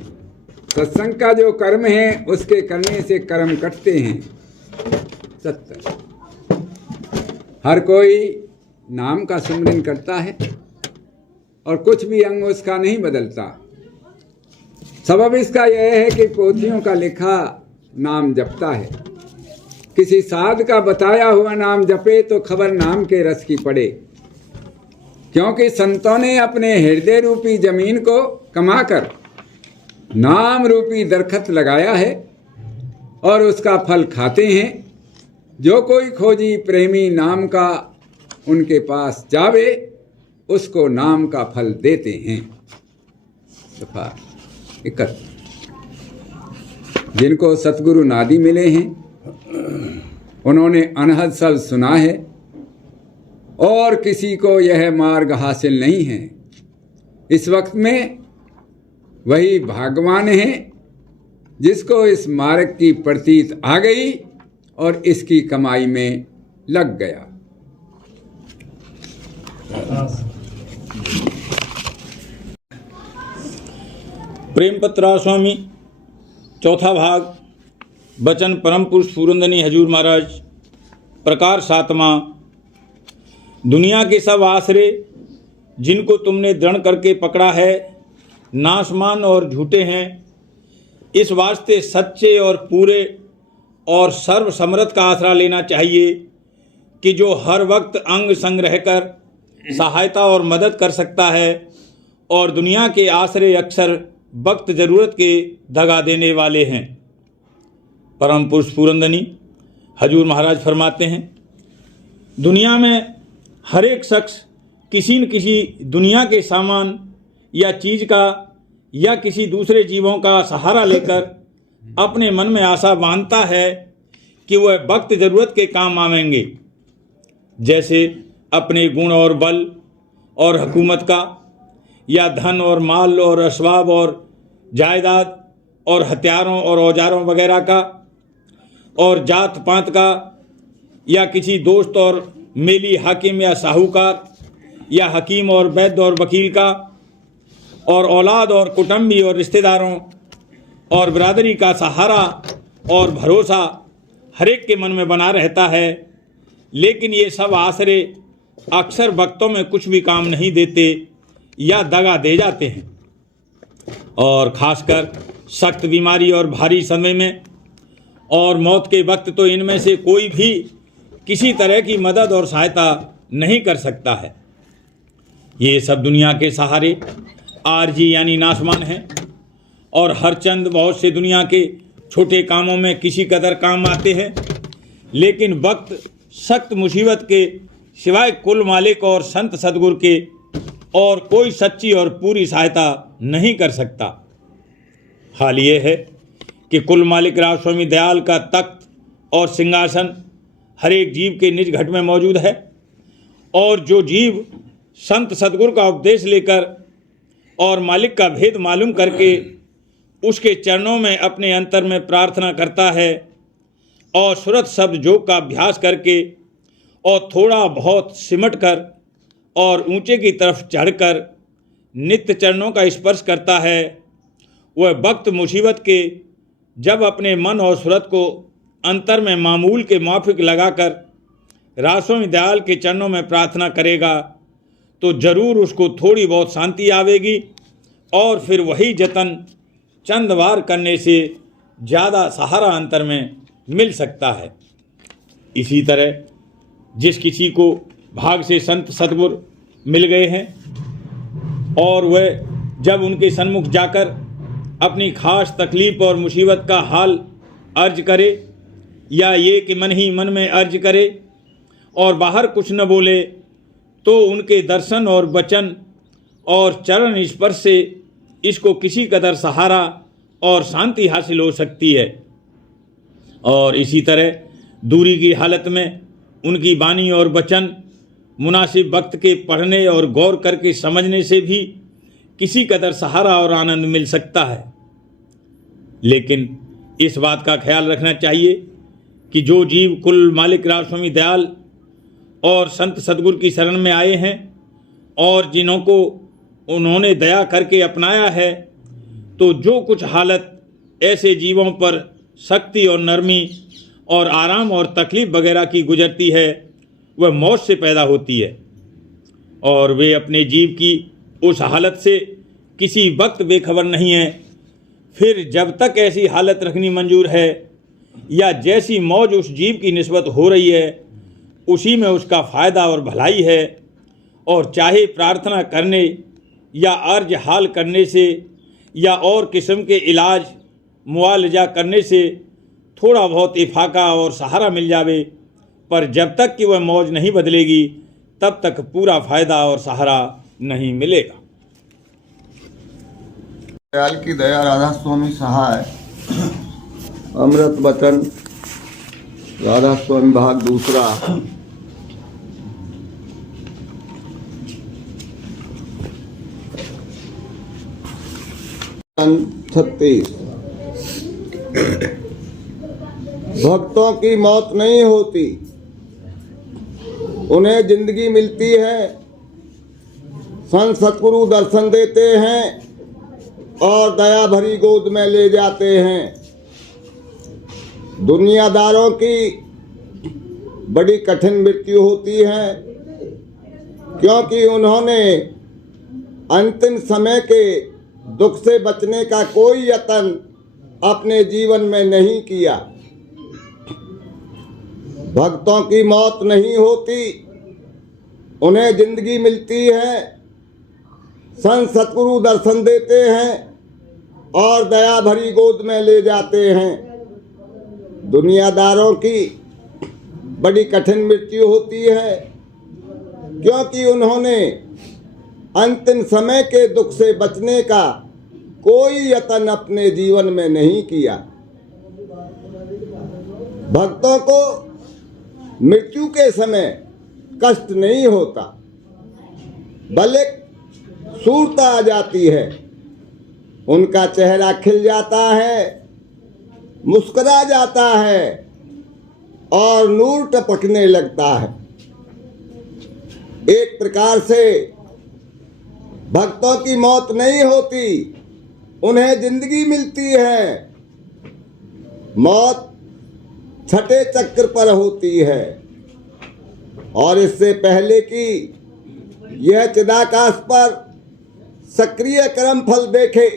सत्संग का जो कर्म है उसके करने से कर्म कटते हैं। 70। हर कोई नाम का सुमिरन करता है और कुछ भी अंग उसका नहीं बदलता। सबब इसका यह है कि पोथियों का लिखा नाम जपता है। किसी साध का बताया हुआ नाम जपे तो खबर नाम के रस की पड़े, क्योंकि संतों ने अपने हृदय रूपी जमीन को कमाकर नाम रूपी दरखत लगाया है और उसका फल खाते हैं। जो कोई खोजी प्रेमी नाम का उनके पास जावे उसको नाम का फल देते हैं। 71। जिनको सतगुरु नादि मिले हैं उन्होंने अनहद शब्द सुना है और किसी को यह मार्ग हासिल नहीं है। इस वक्त में वही भाग्यवान है जिसको इस मार्ग की प्रतीत आ गई और इसकी कमाई में लग गया। प्रेम पत्रा स्वामी, चौथा भाग। वचन परम पुरुष पूरंदनी हजूर महाराज। प्रकार 7वां। दुनिया के सब आसरे जिनको तुमने दृढ़ करके पकड़ा है नाशमान और झूठे हैं। इस वास्ते सच्चे और पूरे और सर्व समर्थ का आसरा लेना चाहिए कि जो हर वक्त अंग संग रहकर सहायता और मदद कर सकता है, और दुनिया के आसरे अक्सर वक्त ज़रूरत के दगा देने वाले हैं। परम पुरुष पूरंदनी हजूर महाराज फरमाते हैं, दुनिया में हर एक शख्स किसी न किसी दुनिया के सामान या चीज़ का या किसी दूसरे जीवों का सहारा लेकर अपने मन में आशा बांधता है कि वह वक्त ज़रूरत के काम आवेंगे। जैसे अपने गुण और बल और हुकूमत का, या धन और माल और असबाब और जायदाद और हथियारों और औजारों वगैरह का, और जात पात का, या किसी दोस्त और मेली हाकिम या साहूकार, या हकीम और वैद्य और वकील का, और औलाद और कुटुंबी और रिश्तेदारों और बिरादरी का सहारा और भरोसा हर एक के मन में बना रहता है। लेकिन ये सब आसरे अक्सर वक्तों में कुछ भी काम नहीं देते या दगा दे जाते हैं, और खासकर सख्त बीमारी और भारी समय में और मौत के वक्त तो इनमें से कोई भी किसी तरह की मदद और सहायता नहीं कर सकता है। ये सब दुनिया के सहारे आरजी यानी नाशवान हैं और हर चंद बहुत से दुनिया के छोटे कामों में किसी कदर काम आते हैं, लेकिन वक्त सख्त मुसीबत के सिवाय कुल मालिक और संत सदगुरु के और कोई सच्ची और पूरी सहायता नहीं कर सकता। हाल ये है कि कुल मालिक राज स्वामी दयाल का तख्त और सिंहासन हर एक जीव के निज घट में मौजूद है, और जो जीव संत सदगुरु का उपदेश लेकर और मालिक का भेद मालूम करके उसके चरणों में अपने अंतर में प्रार्थना करता है और सुरत शब्द योग का अभ्यास करके और थोड़ा बहुत सिमट कर और ऊंचे की तरफ चढ़कर नित्य चरणों का स्पर्श करता है, वह वक्त मुसीबत के जब अपने मन और सुरत को अंतर में मामूल के माफिक लगाकर राजस्वामी दयाल के चरणों में प्रार्थना करेगा तो जरूर उसको थोड़ी बहुत शांति आवेगी और फिर वही जतन चंद बार करने से ज़्यादा सहारा अंतर में मिल सकता है। इसी तरह जिस किसी को भाग से संत सद्गुरु मिल गए हैं और वह जब उनके सन्मुख जाकर अपनी खास तकलीफ और मुसीबत का हाल अर्ज करे या ये कि मन ही मन में अर्ज करे और बाहर कुछ न बोले, तो उनके दर्शन और वचन और चरण स्पर्श से इसको किसी कदर सहारा और शांति हासिल हो सकती है। और इसी तरह दूरी की हालत में उनकी वाणी और वचन मुनासिब वक्त के पढ़ने और गौर करके समझने से भी किसी कदर सहारा और आनंद मिल सकता है। लेकिन इस बात का ख्याल रखना चाहिए कि जो जीव कुल मालिक राज स्वामी दयाल और संत सदगुरु की शरण में आए हैं और जिन्हों को उन्होंने दया करके अपनाया है, तो जो कुछ हालत ऐसे जीवों पर शक्ति और नरमी और आराम और तकलीफ वगैरह की गुजरती है, वह मौत से पैदा होती है और वे अपने जीव की उस हालत से किसी वक्त बेखबर नहीं है। फिर जब तक ऐसी हालत रखनी मंजूर है या जैसी मौज उस जीव की निस्बत हो रही है उसी में उसका फ़ायदा और भलाई है, और चाहे प्रार्थना करने या अर्ज हाल करने से या और किस्म के इलाज मुआलजा करने से थोड़ा बहुत इफाका और सहारा मिल जावे, पर जब तक कि वह मौज नहीं बदलेगी तब तक पूरा फ़ायदा और सहारा नहीं मिलेगा। दयाल की दया राधा स्वामी सहाय अमृत वचन राधा स्वामी भाग दूसरा। 36 भक्तों की मौत नहीं होती, उन्हें जिंदगी मिलती है। संत सतगुरु दर्शन देते हैं और दया भरी गोद में ले जाते हैं। दुनियादारों की बड़ी कठिन मृत्यु होती है, क्योंकि उन्होंने अंतिम समय के दुख से बचने का कोई यत्न अपने जीवन में नहीं किया। भक्तों की मौत नहीं होती, उन्हें जिंदगी मिलती है। संत सतगुरु दर्शन देते हैं और दया भरी गोद में ले जाते हैं। दुनियादारों की बड़ी कठिन मृत्यु होती है, क्योंकि उन्होंने अंतिम समय के दुख से बचने का कोई यत्न अपने जीवन में नहीं किया। भक्तों को मृत्यु के समय कष्ट नहीं होता, भले सूरता आ जाती है, उनका चेहरा खिल जाता है, मुस्कुरा जाता है और नूर टपकने लगता है। एक प्रकार से भक्तों की मौत नहीं होती, उन्हें जिंदगी मिलती है। मौत छठे चक्र पर होती है और इससे पहले कि यह चिदाकाश पर सक्रिय कर्म फल देखे,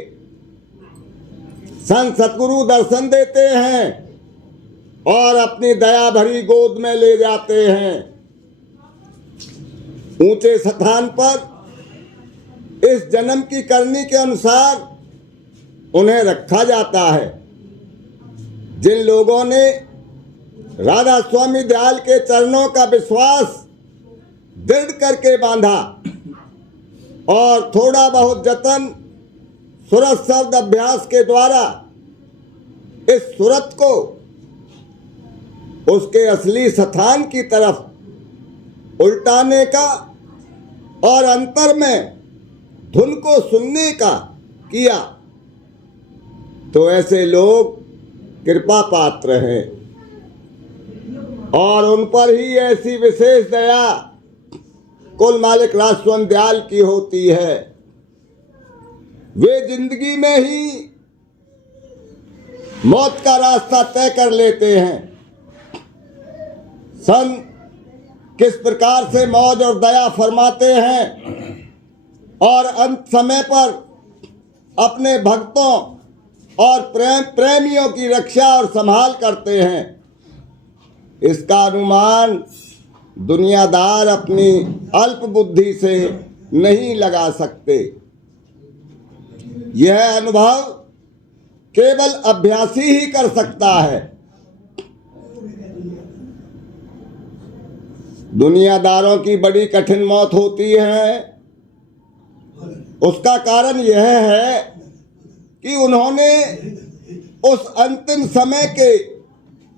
संत सतगुरु दर्शन देते हैं और अपनी दया भरी गोद में ले जाते हैं। ऊंचे स्थान पर इस जन्म की करनी के अनुसार उन्हें रखा जाता है। जिन लोगों ने राधा स्वामी दयाल के चरणों का विश्वास दृढ़ करके बांधा और थोड़ा बहुत जतन सूरत शब्द अभ्यास के द्वारा इस सूरत को उसके असली स्थान की तरफ उल्टाने का और अंतर में धुन को सुनने का किया, तो ऐसे लोग कृपा पात्र हैं और उन पर ही ऐसी विशेष दया कुल मालिक राजस्वंत दयाल की होती है। वे जिंदगी में ही मौत का रास्ता तय कर लेते हैं। संत किस प्रकार से मौज और दया फरमाते हैं और अंत समय पर अपने भक्तों और प्रेमियों की रक्षा और संभाल करते हैं, इसका अनुमान दुनियादार अपनी अल्प बुद्धि से नहीं लगा सकते। यह अनुभव केवल अभ्यासी ही कर सकता है। दुनियादारों की बड़ी कठिन मौत होती है। उसका कारण यह है कि उन्होंने उस अंतिम समय के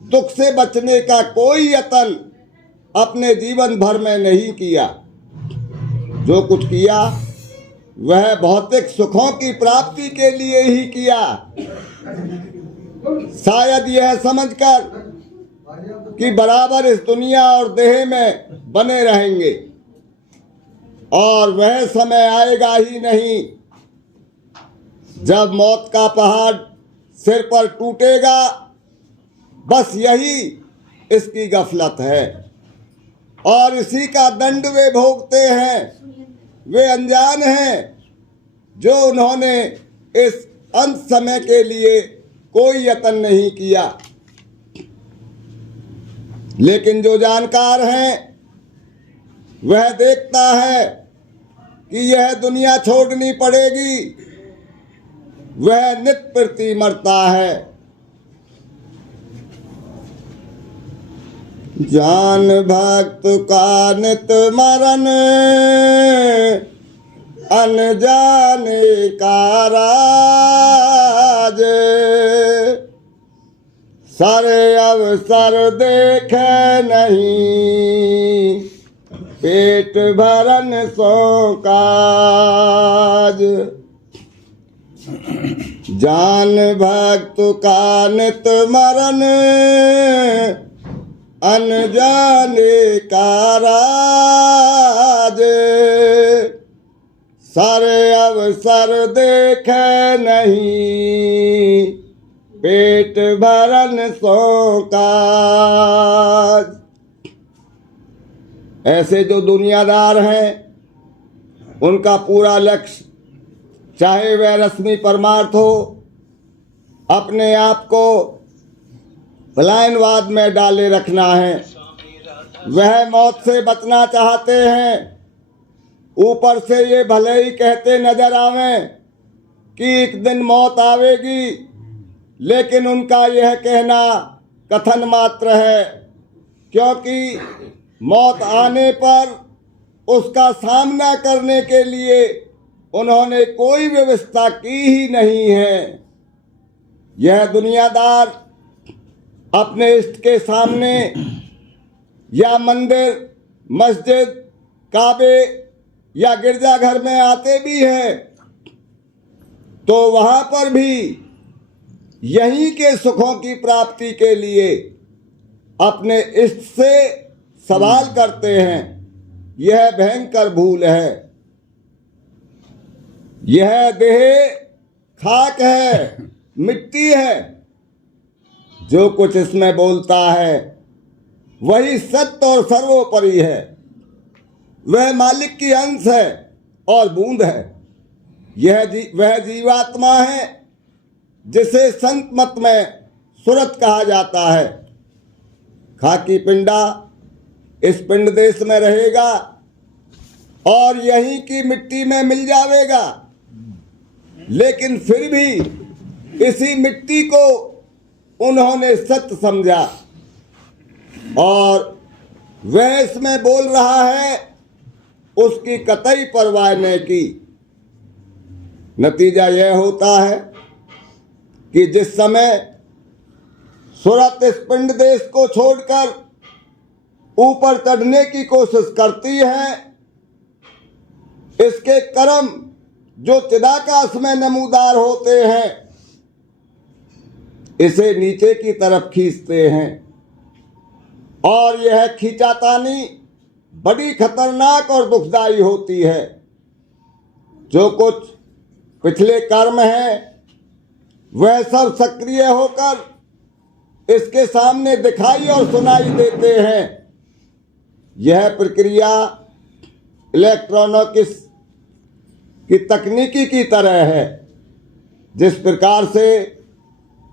दुख से बचने का कोई यत्न अपने जीवन भर में नहीं किया। जो कुछ किया वह भौतिक सुखों की प्राप्ति के लिए ही किया, शायद यह समझकर कि बराबर इस दुनिया और देह में बने रहेंगे और वह समय आएगा ही नहीं जब मौत का पहाड़ सिर पर टूटेगा। बस यही इसकी गफलत है और इसी का दंड वे भोगते हैं। वे अनजान हैं जो उन्होंने इस अंत समय के लिए कोई यत्न नहीं किया, लेकिन जो जानकार हैं वह देखता है कि यह दुनिया छोड़नी पड़ेगी। वह नित प्रति मरता है। जान भक्त का नित मरण अनजाने का राज, सारे अवसर देखे नहीं पेट भरन सो काज। जान भक्त का नित मरण अनजाने का राज, सारे अवसर देखे नहीं पेट भरन सो काज। ऐसे जो दुनियादार हैं उनका पूरा लक्ष्य, चाहे वह रश्मि परमार्थ हो, अपने आप को पलायनवाद में डाले रखना है। वह मौत से बचना चाहते हैं। ऊपर से ये भले ही कहते नजर आवें कि एक दिन मौत आवेगी, लेकिन उनका यह कहना कथन मात्र है, क्योंकि मौत आने पर उसका सामना करने के लिए उन्होंने कोई व्यवस्था की ही नहीं है। यह दुनियादार अपने इष्ट के सामने या मंदिर, मस्जिद, काबे या गिरजाघर में आते भी हैं, तो वहाँ पर भी यहीं के सुखों की प्राप्ति के लिए अपने इष्ट से सवाल करते हैं। यह भयंकर भूल है। यह देह खाक है, मिट्टी है। जो कुछ इसमें बोलता है वही सत्य और सर्वोपरि है। वह मालिक की अंश है और बूंद है। वह जीवात्मा है जिसे संत मत में सूरत कहा जाता है। खाकी पिंडा इस पिंड देश में रहेगा और यहीं की मिट्टी में मिल जाएगा, लेकिन फिर भी इसी मिट्टी को उन्होंने सत्य समझा और वह इसमें बोल रहा है, उसकी कतई परवाह नहीं की। नतीजा यह होता है कि जिस समय सूरत इस पिंड देश को छोड़कर ऊपर चढ़ने की कोशिश करती है, इसके कर्म जो चिदाकाश में नमूदार होते हैं इसे नीचे की तरफ खींचते हैं और यह खींचातानी बड़ी खतरनाक और दुखदाई होती है। जो कुछ पिछले कर्म हैं वह सब सक्रिय होकर इसके सामने दिखाई और सुनाई देते हैं। यह प्रक्रिया इलेक्ट्रॉनिक्स की तकनीकी की तरह है। जिस प्रकार से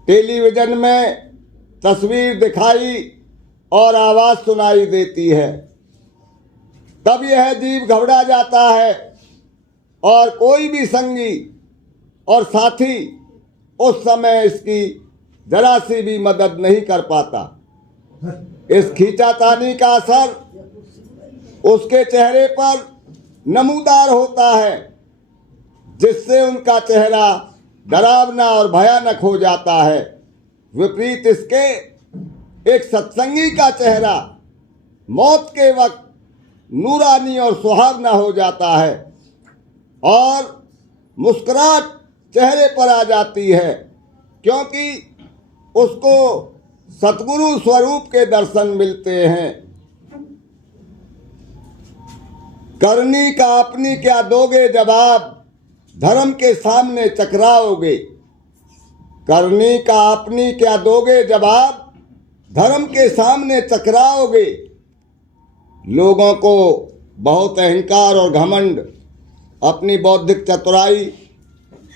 टेलीविजन में तस्वीर दिखाई और आवाज़ सुनाई देती है, तब यह जीव घबरा जाता है और कोई भी संगी और साथी उस समय इसकी जरा सी भी मदद नहीं कर पाता। इस खींचातानी का असर उसके चेहरे पर नमूदार होता है, जिससे उनका चेहरा डरावना और भयानक हो जाता है। विपरीत इसके एक सत्संगी का चेहरा मौत के वक्त नूरानी और सुहावना हो जाता है और मुस्कुराहट चेहरे पर आ जाती है, क्योंकि उसको सतगुरु स्वरूप के दर्शन मिलते हैं। करनी का अपनी क्या दोगे जवाब, धर्म के सामने चकराओगे। करनी का अपनी क्या दोगे जवाब, धर्म के सामने चकराओगे। लोगों को बहुत अहंकार और घमंड अपनी बौद्धिक चतुराई,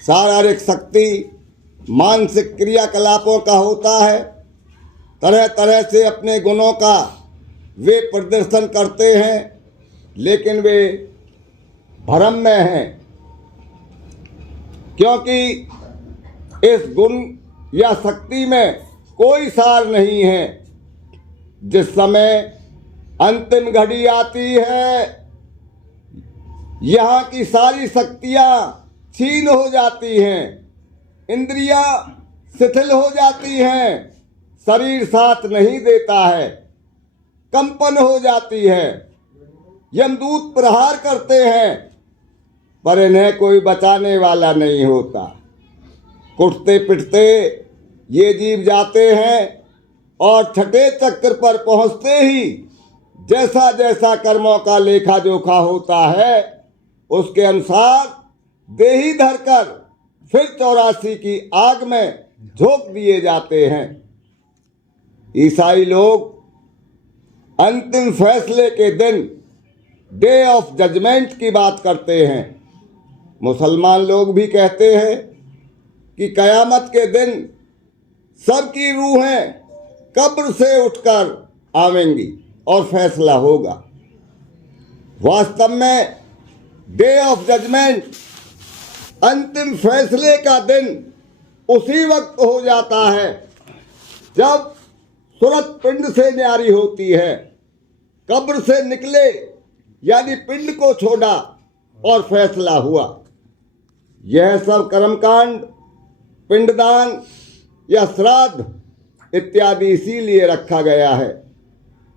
शारीरिक शक्ति, मानसिक क्रियाकलापों का होता है। तरह तरह से अपने गुणों का वे प्रदर्शन करते हैं, लेकिन वे भ्रम में हैं, क्योंकि इस गुण या शक्ति में कोई सार नहीं है। जिस समय अंतिम घड़ी आती है, यहाँ की सारी शक्तियाँ छीन हो जाती हैं, इंद्रियाँ शिथिल हो जाती हैं, शरीर साथ नहीं देता है, कंपन हो जाती है, यमदूत प्रहार करते हैं, पर इन्हें कोई बचाने वाला नहीं होता। कुटते पिटते ये जीव जाते हैं और छठे चक्र पर पहुंचते ही जैसा जैसा कर्मों का लेखा जोखा होता है, उसके अनुसार देही धरकर फिर 84 की आग में झोंक दिए जाते हैं। ईसाई लोग अंतिम फैसले के दिन डे ऑफ जजमेंट की बात करते हैं। मुसलमान लोग भी कहते हैं कि कयामत के दिन सबकी रूहें कब्र से उठकर आवेंगी और फैसला होगा। वास्तव में डे ऑफ जजमेंट, अंतिम फैसले का दिन उसी वक्त हो जाता है जब सूरत पिंड से न्यारी होती है, कब्र से निकले यानी पिंड को छोड़ा और फैसला हुआ। यह सब कर्मकांड, पिंडदान या श्राद्ध इत्यादि इसीलिए रखा गया है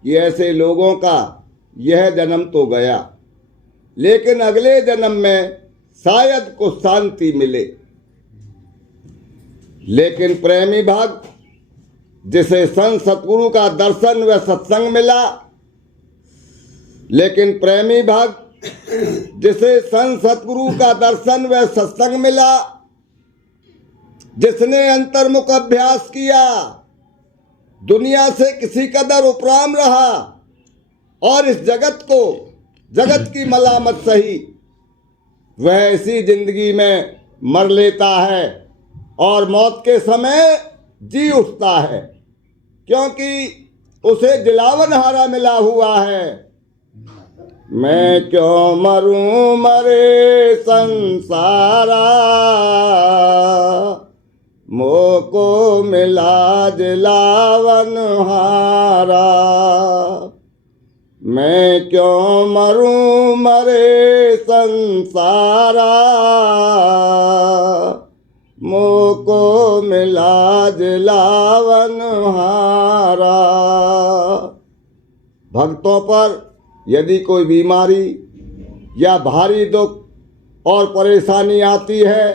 कि ऐसे लोगों का यह जन्म तो गया, लेकिन अगले जन्म में शायद कुछ शांति मिले। लेकिन प्रेमी भक्त जिसे संत सतगुरु का दर्शन व सत्संग मिला, लेकिन प्रेमी भक्त जिसे संत सतगुरु का दर्शन व सत्संग मिला, जिसने अंतर्मुख अभ्यास किया, दुनिया से किसी कदर उपराम रहा और इस जगत को, जगत की मलामत सही, वह इसी जिंदगी में मर लेता है और मौत के समय जी उठता है, क्योंकि उसे दिलावन हारा मिला हुआ है। मैं क्यों मरूं मरे संसारा, मोको मिला दिलावन हारा। मैं क्यों मरूं मरे संसारा, मोको मिला दिलावन हारा। भक्तों पर यदि कोई बीमारी या भारी दुख और परेशानी आती है,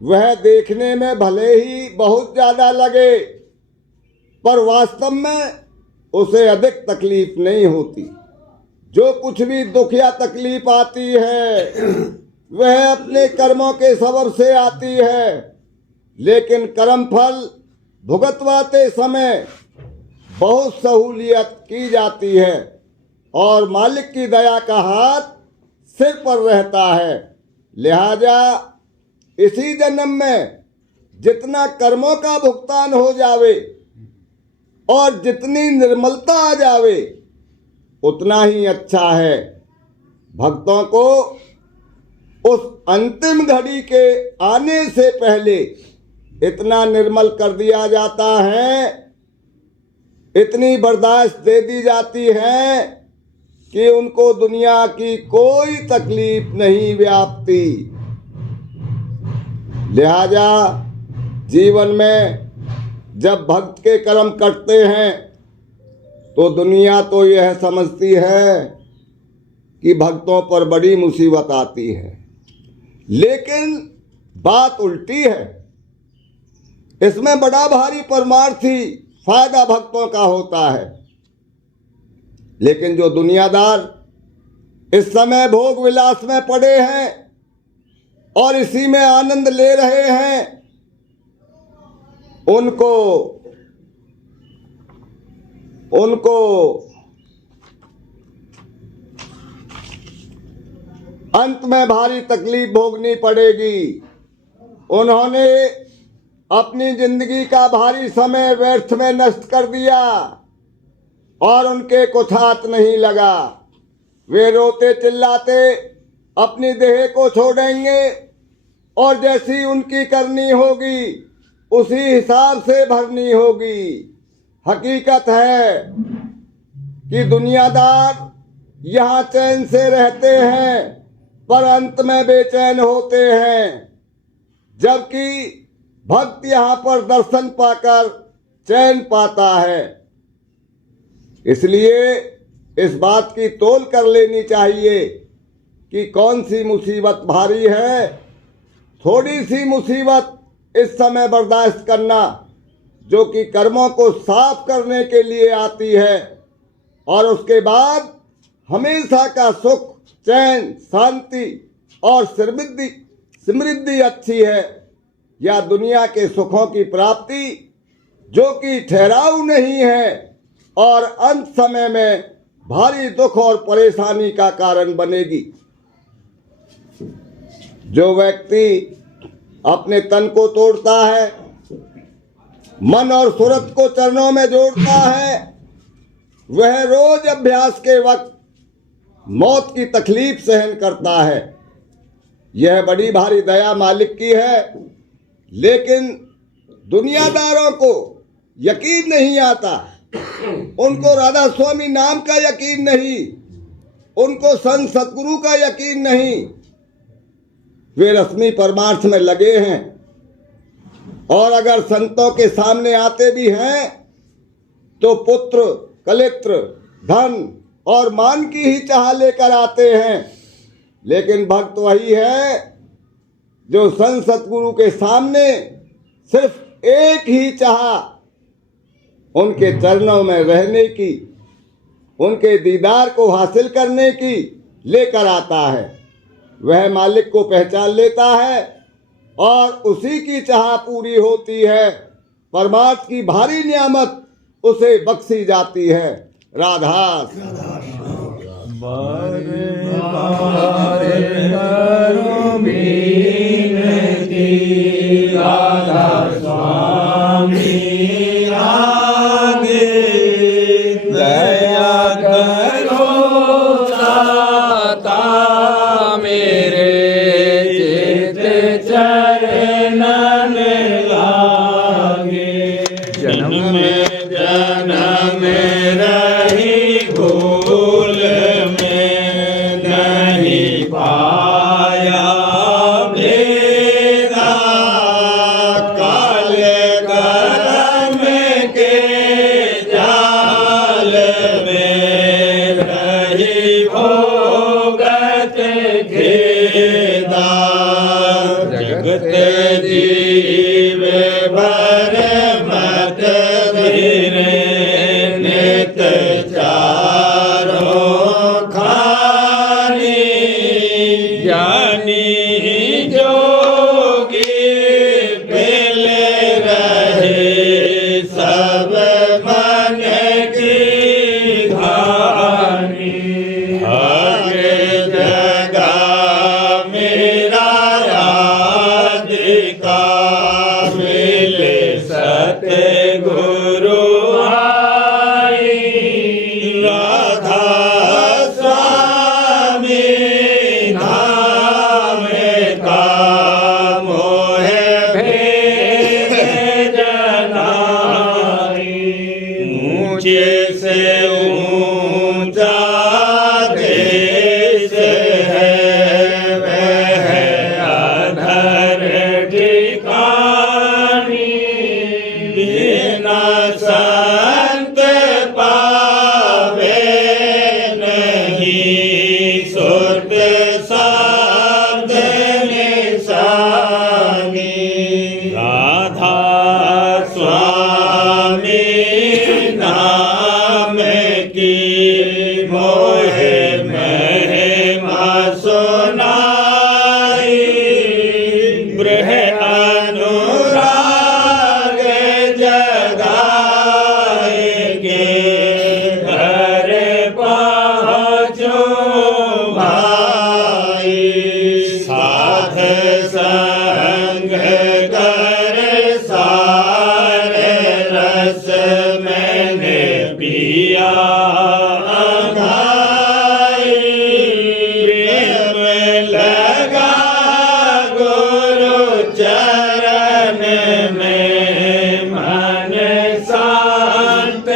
वह देखने में भले ही बहुत ज़्यादा लगे, पर वास्तव में उसे अधिक तकलीफ नहीं होती। जो कुछ भी दुख या तकलीफ आती है वह अपने कर्मों के सबब से आती है, लेकिन कर्म फल भुगतवाते समय बहुत सहूलियत की जाती है और मालिक की दया का हाथ सिर पर रहता है। लिहाजा इसी जन्म में जितना कर्मों का भुगतान हो जावे और जितनी निर्मलता आ जावे उतना ही अच्छा है। भक्तों को उस अंतिम घड़ी के आने से पहले इतना निर्मल कर दिया जाता है, इतनी बर्दाश्त दे दी जाती है कि उनको दुनिया की कोई तकलीफ नहीं व्यापती। लिहाजा जीवन में जब भक्त के कर्म कटते हैं तो दुनिया तो यह समझती है कि भक्तों पर बड़ी मुसीबत आती है, लेकिन बात उल्टी है। इसमें बड़ा भारी परमार्थी फायदा भक्तों का होता है, लेकिन जो दुनियादार इस समय भोग विलास में पड़े हैं और इसी में आनंद ले रहे हैं, उनको अंत में भारी तकलीफ भोगनी पड़ेगी। उन्होंने अपनी जिंदगी का भारी समय व्यर्थ में नष्ट कर दिया और उनके कुछ हाथ नहीं लगा। वे रोते चिल्लाते अपनी देह को छोड़ेंगे और जैसी उनकी करनी होगी उसी हिसाब से भरनी होगी। हकीकत है कि दुनियादार यहाँ चैन से रहते हैं पर अंत में बेचैन होते हैं, जबकि भक्त यहाँ पर दर्शन पाकर चैन पाता है। इसलिए इस बात की तौल कर लेनी चाहिए कि कौन सी मुसीबत भारी है। थोड़ी सी मुसीबत इस समय बर्दाश्त करना जो कि कर्मों को साफ करने के लिए आती है, और उसके बाद हमेशा का सुख, चैन, शांति और समृद्धि अच्छी है, या दुनिया के सुखों की प्राप्ति जो कि ठहराव नहीं है और अंत समय में भारी दुख और परेशानी का कारण बनेगी। जो व्यक्ति अपने तन को तोड़ता है, मन और सूरत को चरणों में जोड़ता है, वह रोज अभ्यास के वक्त मौत की तकलीफ सहन करता है। यह बड़ी भारी दया मालिक की है, लेकिन दुनियादारों को यकीन नहीं आता। उनको राधा स्वामी नाम का यकीन नहीं, उनको संत सतगुरु का यकीन नहीं। वे रस्मी परमार्थ में लगे हैं और अगर संतों के सामने आते भी हैं तो पुत्र, कलेत्र, धन और मान की ही चाह लेकर आते हैं। लेकिन भक्त वही है जो संत सतगुरु के सामने सिर्फ एक ही चाह उनके चरणों में रहने की, उनके दीदार को हासिल करने की लेकर आता है। वह मालिक को पहचान लेता है और उसी की चाह पूरी होती है। परमात्मा की भारी नियामत उसे बख्शी जाती है। राधा राधा स्वामी आगे में रही भूल में नहीं पाया भेदा काले करम के जाल में रही भोगत खेदा जगत जीव भर मत धीरे नित चारों खानी ज्ञानी जोगी मिल रहे सब मन की धानी आगे जगा मेरा राधिका मिले सतगुरु आई राधा स्वामी धाम का मोह भेद जनाई ऊंचे से ऊंचा देश है वह अधर ठिकानी बिना संत पावे नहीं सुरत शब्द निशानी राधा स्वामी नाम की मोह महिमा सुनाई ब्रह अनुराग जगाएंगे घर पहुँचो भाई साध संग कर सारे रस मैंने पिया अंगाई प्रेम लगा गुरु चरण में मन शांत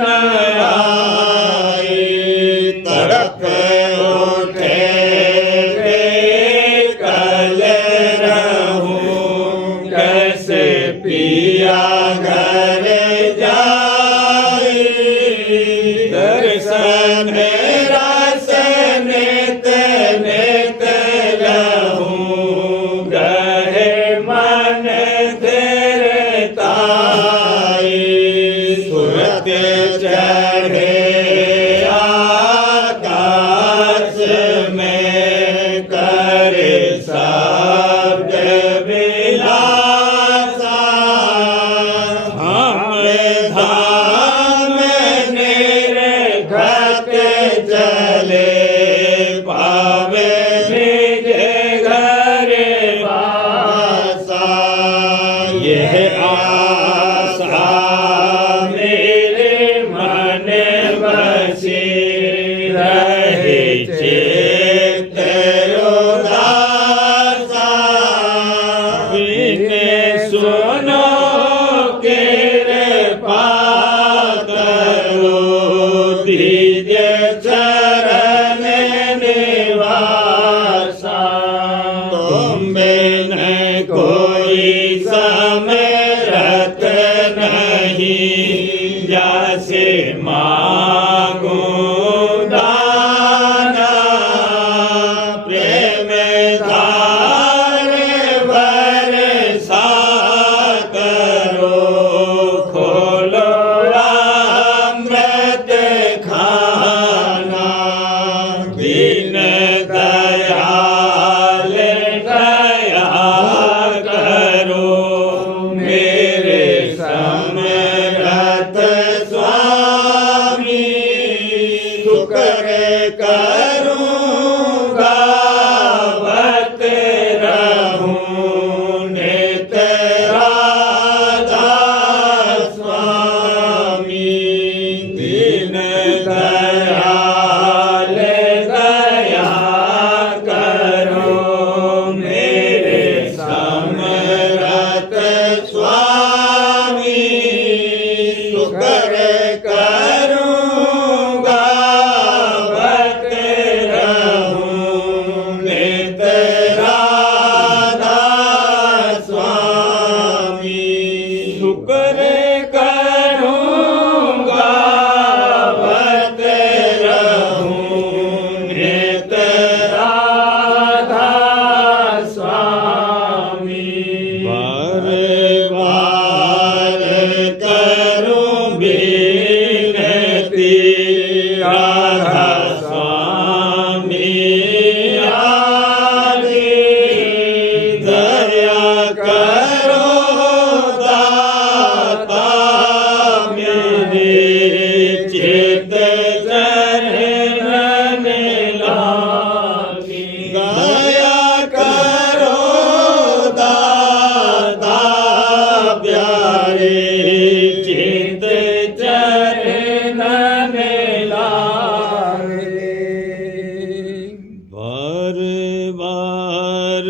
न आई तड़प उठे कल रहूं कैसे पिया घर जाई दर्शन रस नित नित रहूं गहे मन तेरे ताई सुरत चढ़े आकाश में करे शब्द विलासा हम धाम निर्घट चले पावे निज घर वासा यह आशा मेरे मन बसी रहे चित्त उदासा बिन सुनो कृपा करो दीज चरण निवासा तुम बिन कोई समरत नहीं जैसे मांगो दाना प्रेम धार बरसा करो खोलो अमृत खाना दीन दयाल दया करो मेरे समरथ स्वामी राधा स्वामी आगे दया करो दाता मेरे चित चरण लागे दया करो दाता प्यारे चित चरण लागे बार बार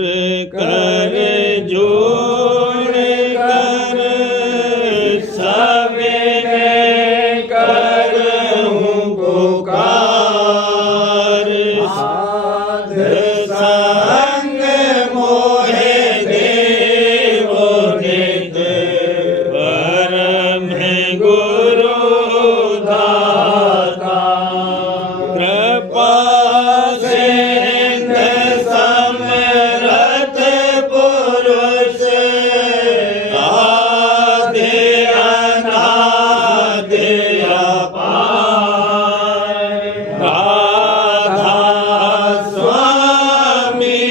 कर जोड़ कर सवेरे करूं पुकार साध संग मोहे देवो नित परम गुरु दाता कृपा सिंध समरथ पुरुष आदि अनादि अपार राधा स्वामी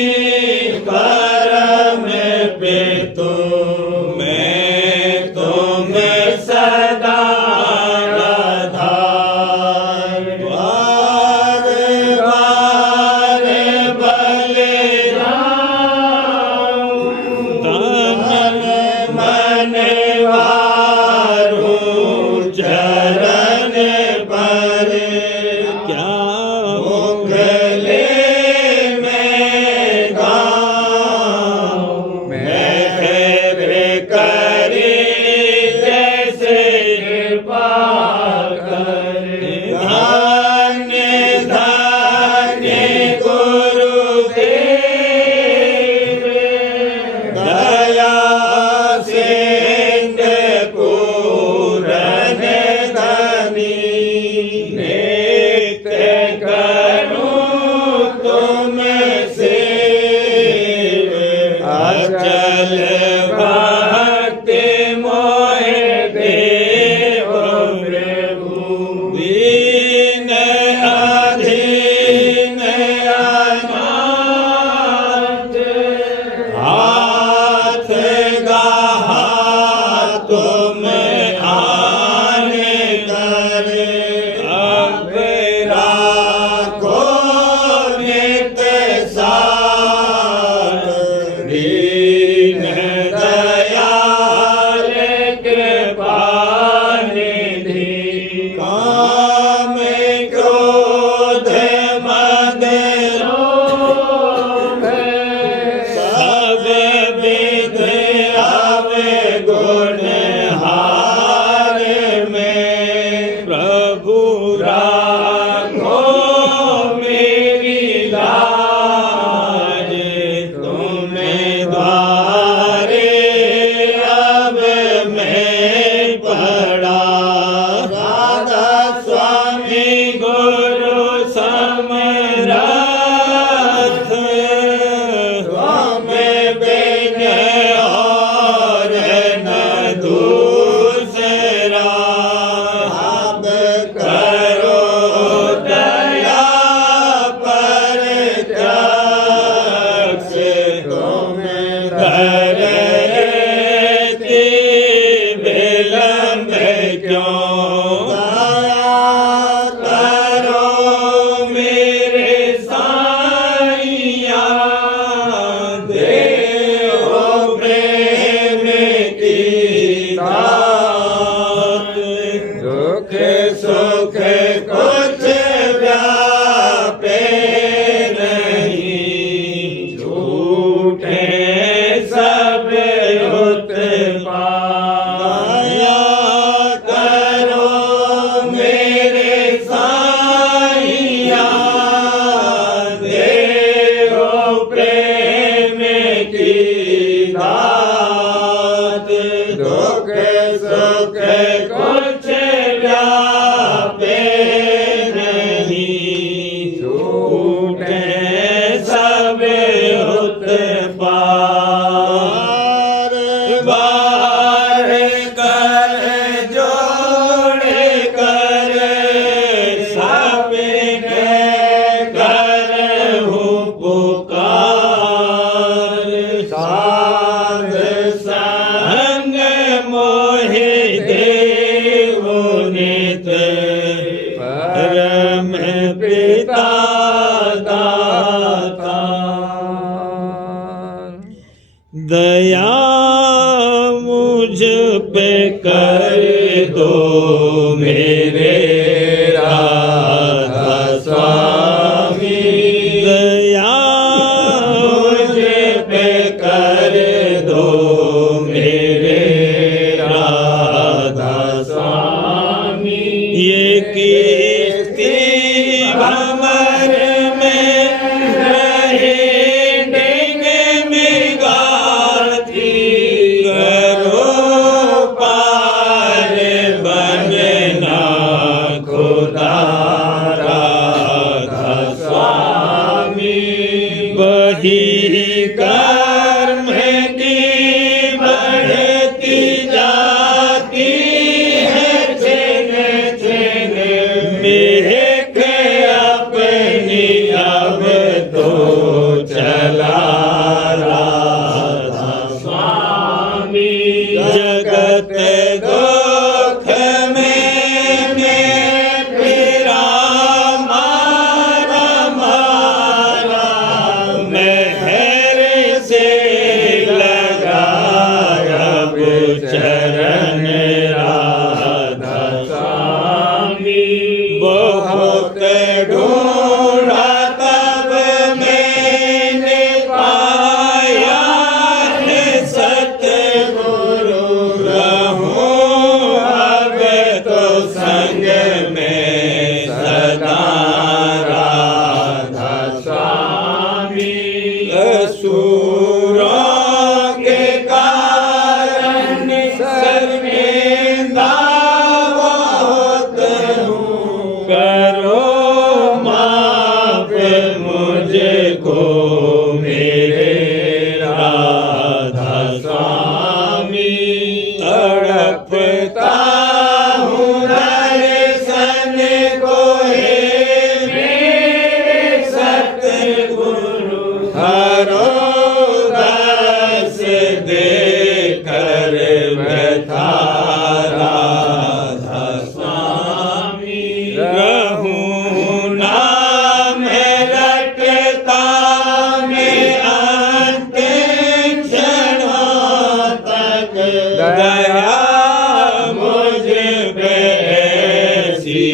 परम पितु मैं तुम सदा आधार बार बार बले तन मन वारूं चरण पर क्या मुगले में गाऊं मैं करी जैसे कृपा करे धन्य धन्य गुरुदेव दया सिंध पूरन धनी नित्य करूं तुम सेव अचल भक्ति मोहे देव प्रभु दीन अधीन अनाथ हाथ गहा तुम आने कर अब राखो नित साथ दीन दयाल कृपा निधि काम क्रोध मद लोभ सब विध अवगुण हार में प्रभु राखो मेरी लाज तुम द्वारे अब मैं पड़ा राधा स्वामी गुरु समरथ तुम बिन और न दूसरा अब करो दया पर प्रत्यक्ष तुम करते विलंब क्यों दया करो मेरे साईया देहो प्रेम की दात दुख सुख कुछ व्यापे नहीं झूठे सब उत्पाया करो मेरे साईया देहो प्रेम की दात दुख सुख कुछ व्यापे नहीं झूठे सब उत्पार बार कर जोड़ कर परम पिता दाता। दया मुझ पे कर दो मेरे राधा स्वामी। दया मुझ पे कर दो मेरे राधा स्वामी। ये किस्ती भंवर में रहे डिंग में गाती। करो पार बनना खुदा राधा स्वामी। वही कर्म की बढ़ती जाती है छिन छिन। मेघ अपनी अब तो चला राधा स्वामी। जगत दुख में मैं फिरा मारा मारा। मेहर से लगाया चरण राधा स्वामी। बहुत ढूंढा तब मैंने पाया है सतगुरु। रहूं अब तो संग में सदा राधा स्वामी। असुरों के कारण शर्मिंदा बहुत हूँ। करो माफ मुझको मेरे राधा स्वामी। तड़पता हूँ दर्शन को हे मेरे सतगुरु। हरो दर्श दे कर व्यथा राधा स्वामी। रहूं नाम रटता मैं अंतिम क्षणों तक। दया मुझ पे ऐसी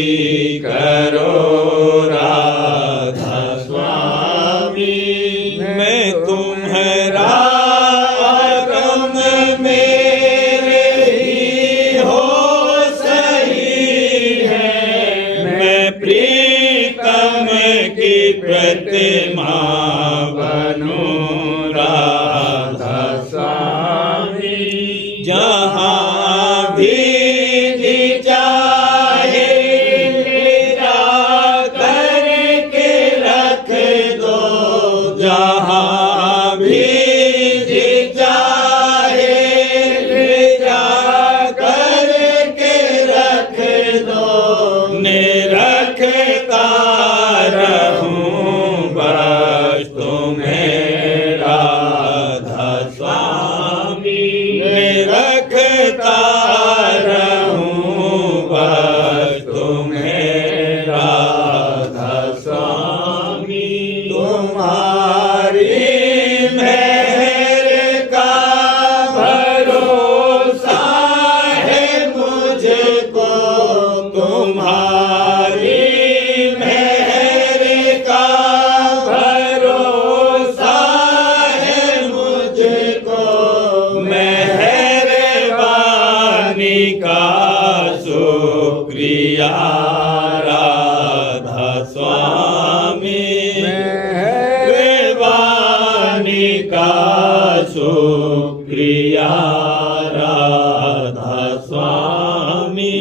करो राधा स्वामी। मैं तुम्हारा और तुम मेरे ही हो सही है। मैं प्रीतम की प्रतिमा बनूं राधा स्वामी। जहाँ भी जी चाहे ले जा करके रख दो। जहाँ भी जी चाहे ले जा करके रख दो। निरखता रहूं बस तुम्हें राधा स्वामी। निरखता रहूं बस तुम्हें राधा स्वामी। तुम्हारी मेहर का भरोसा है मुझको। तुम्हारी मेहर का भरोसा है मुझको। मेहरबानी का शुक्रिया राधा स्वामी। मेहरबानी का शुक्रिया राधा स्वामी।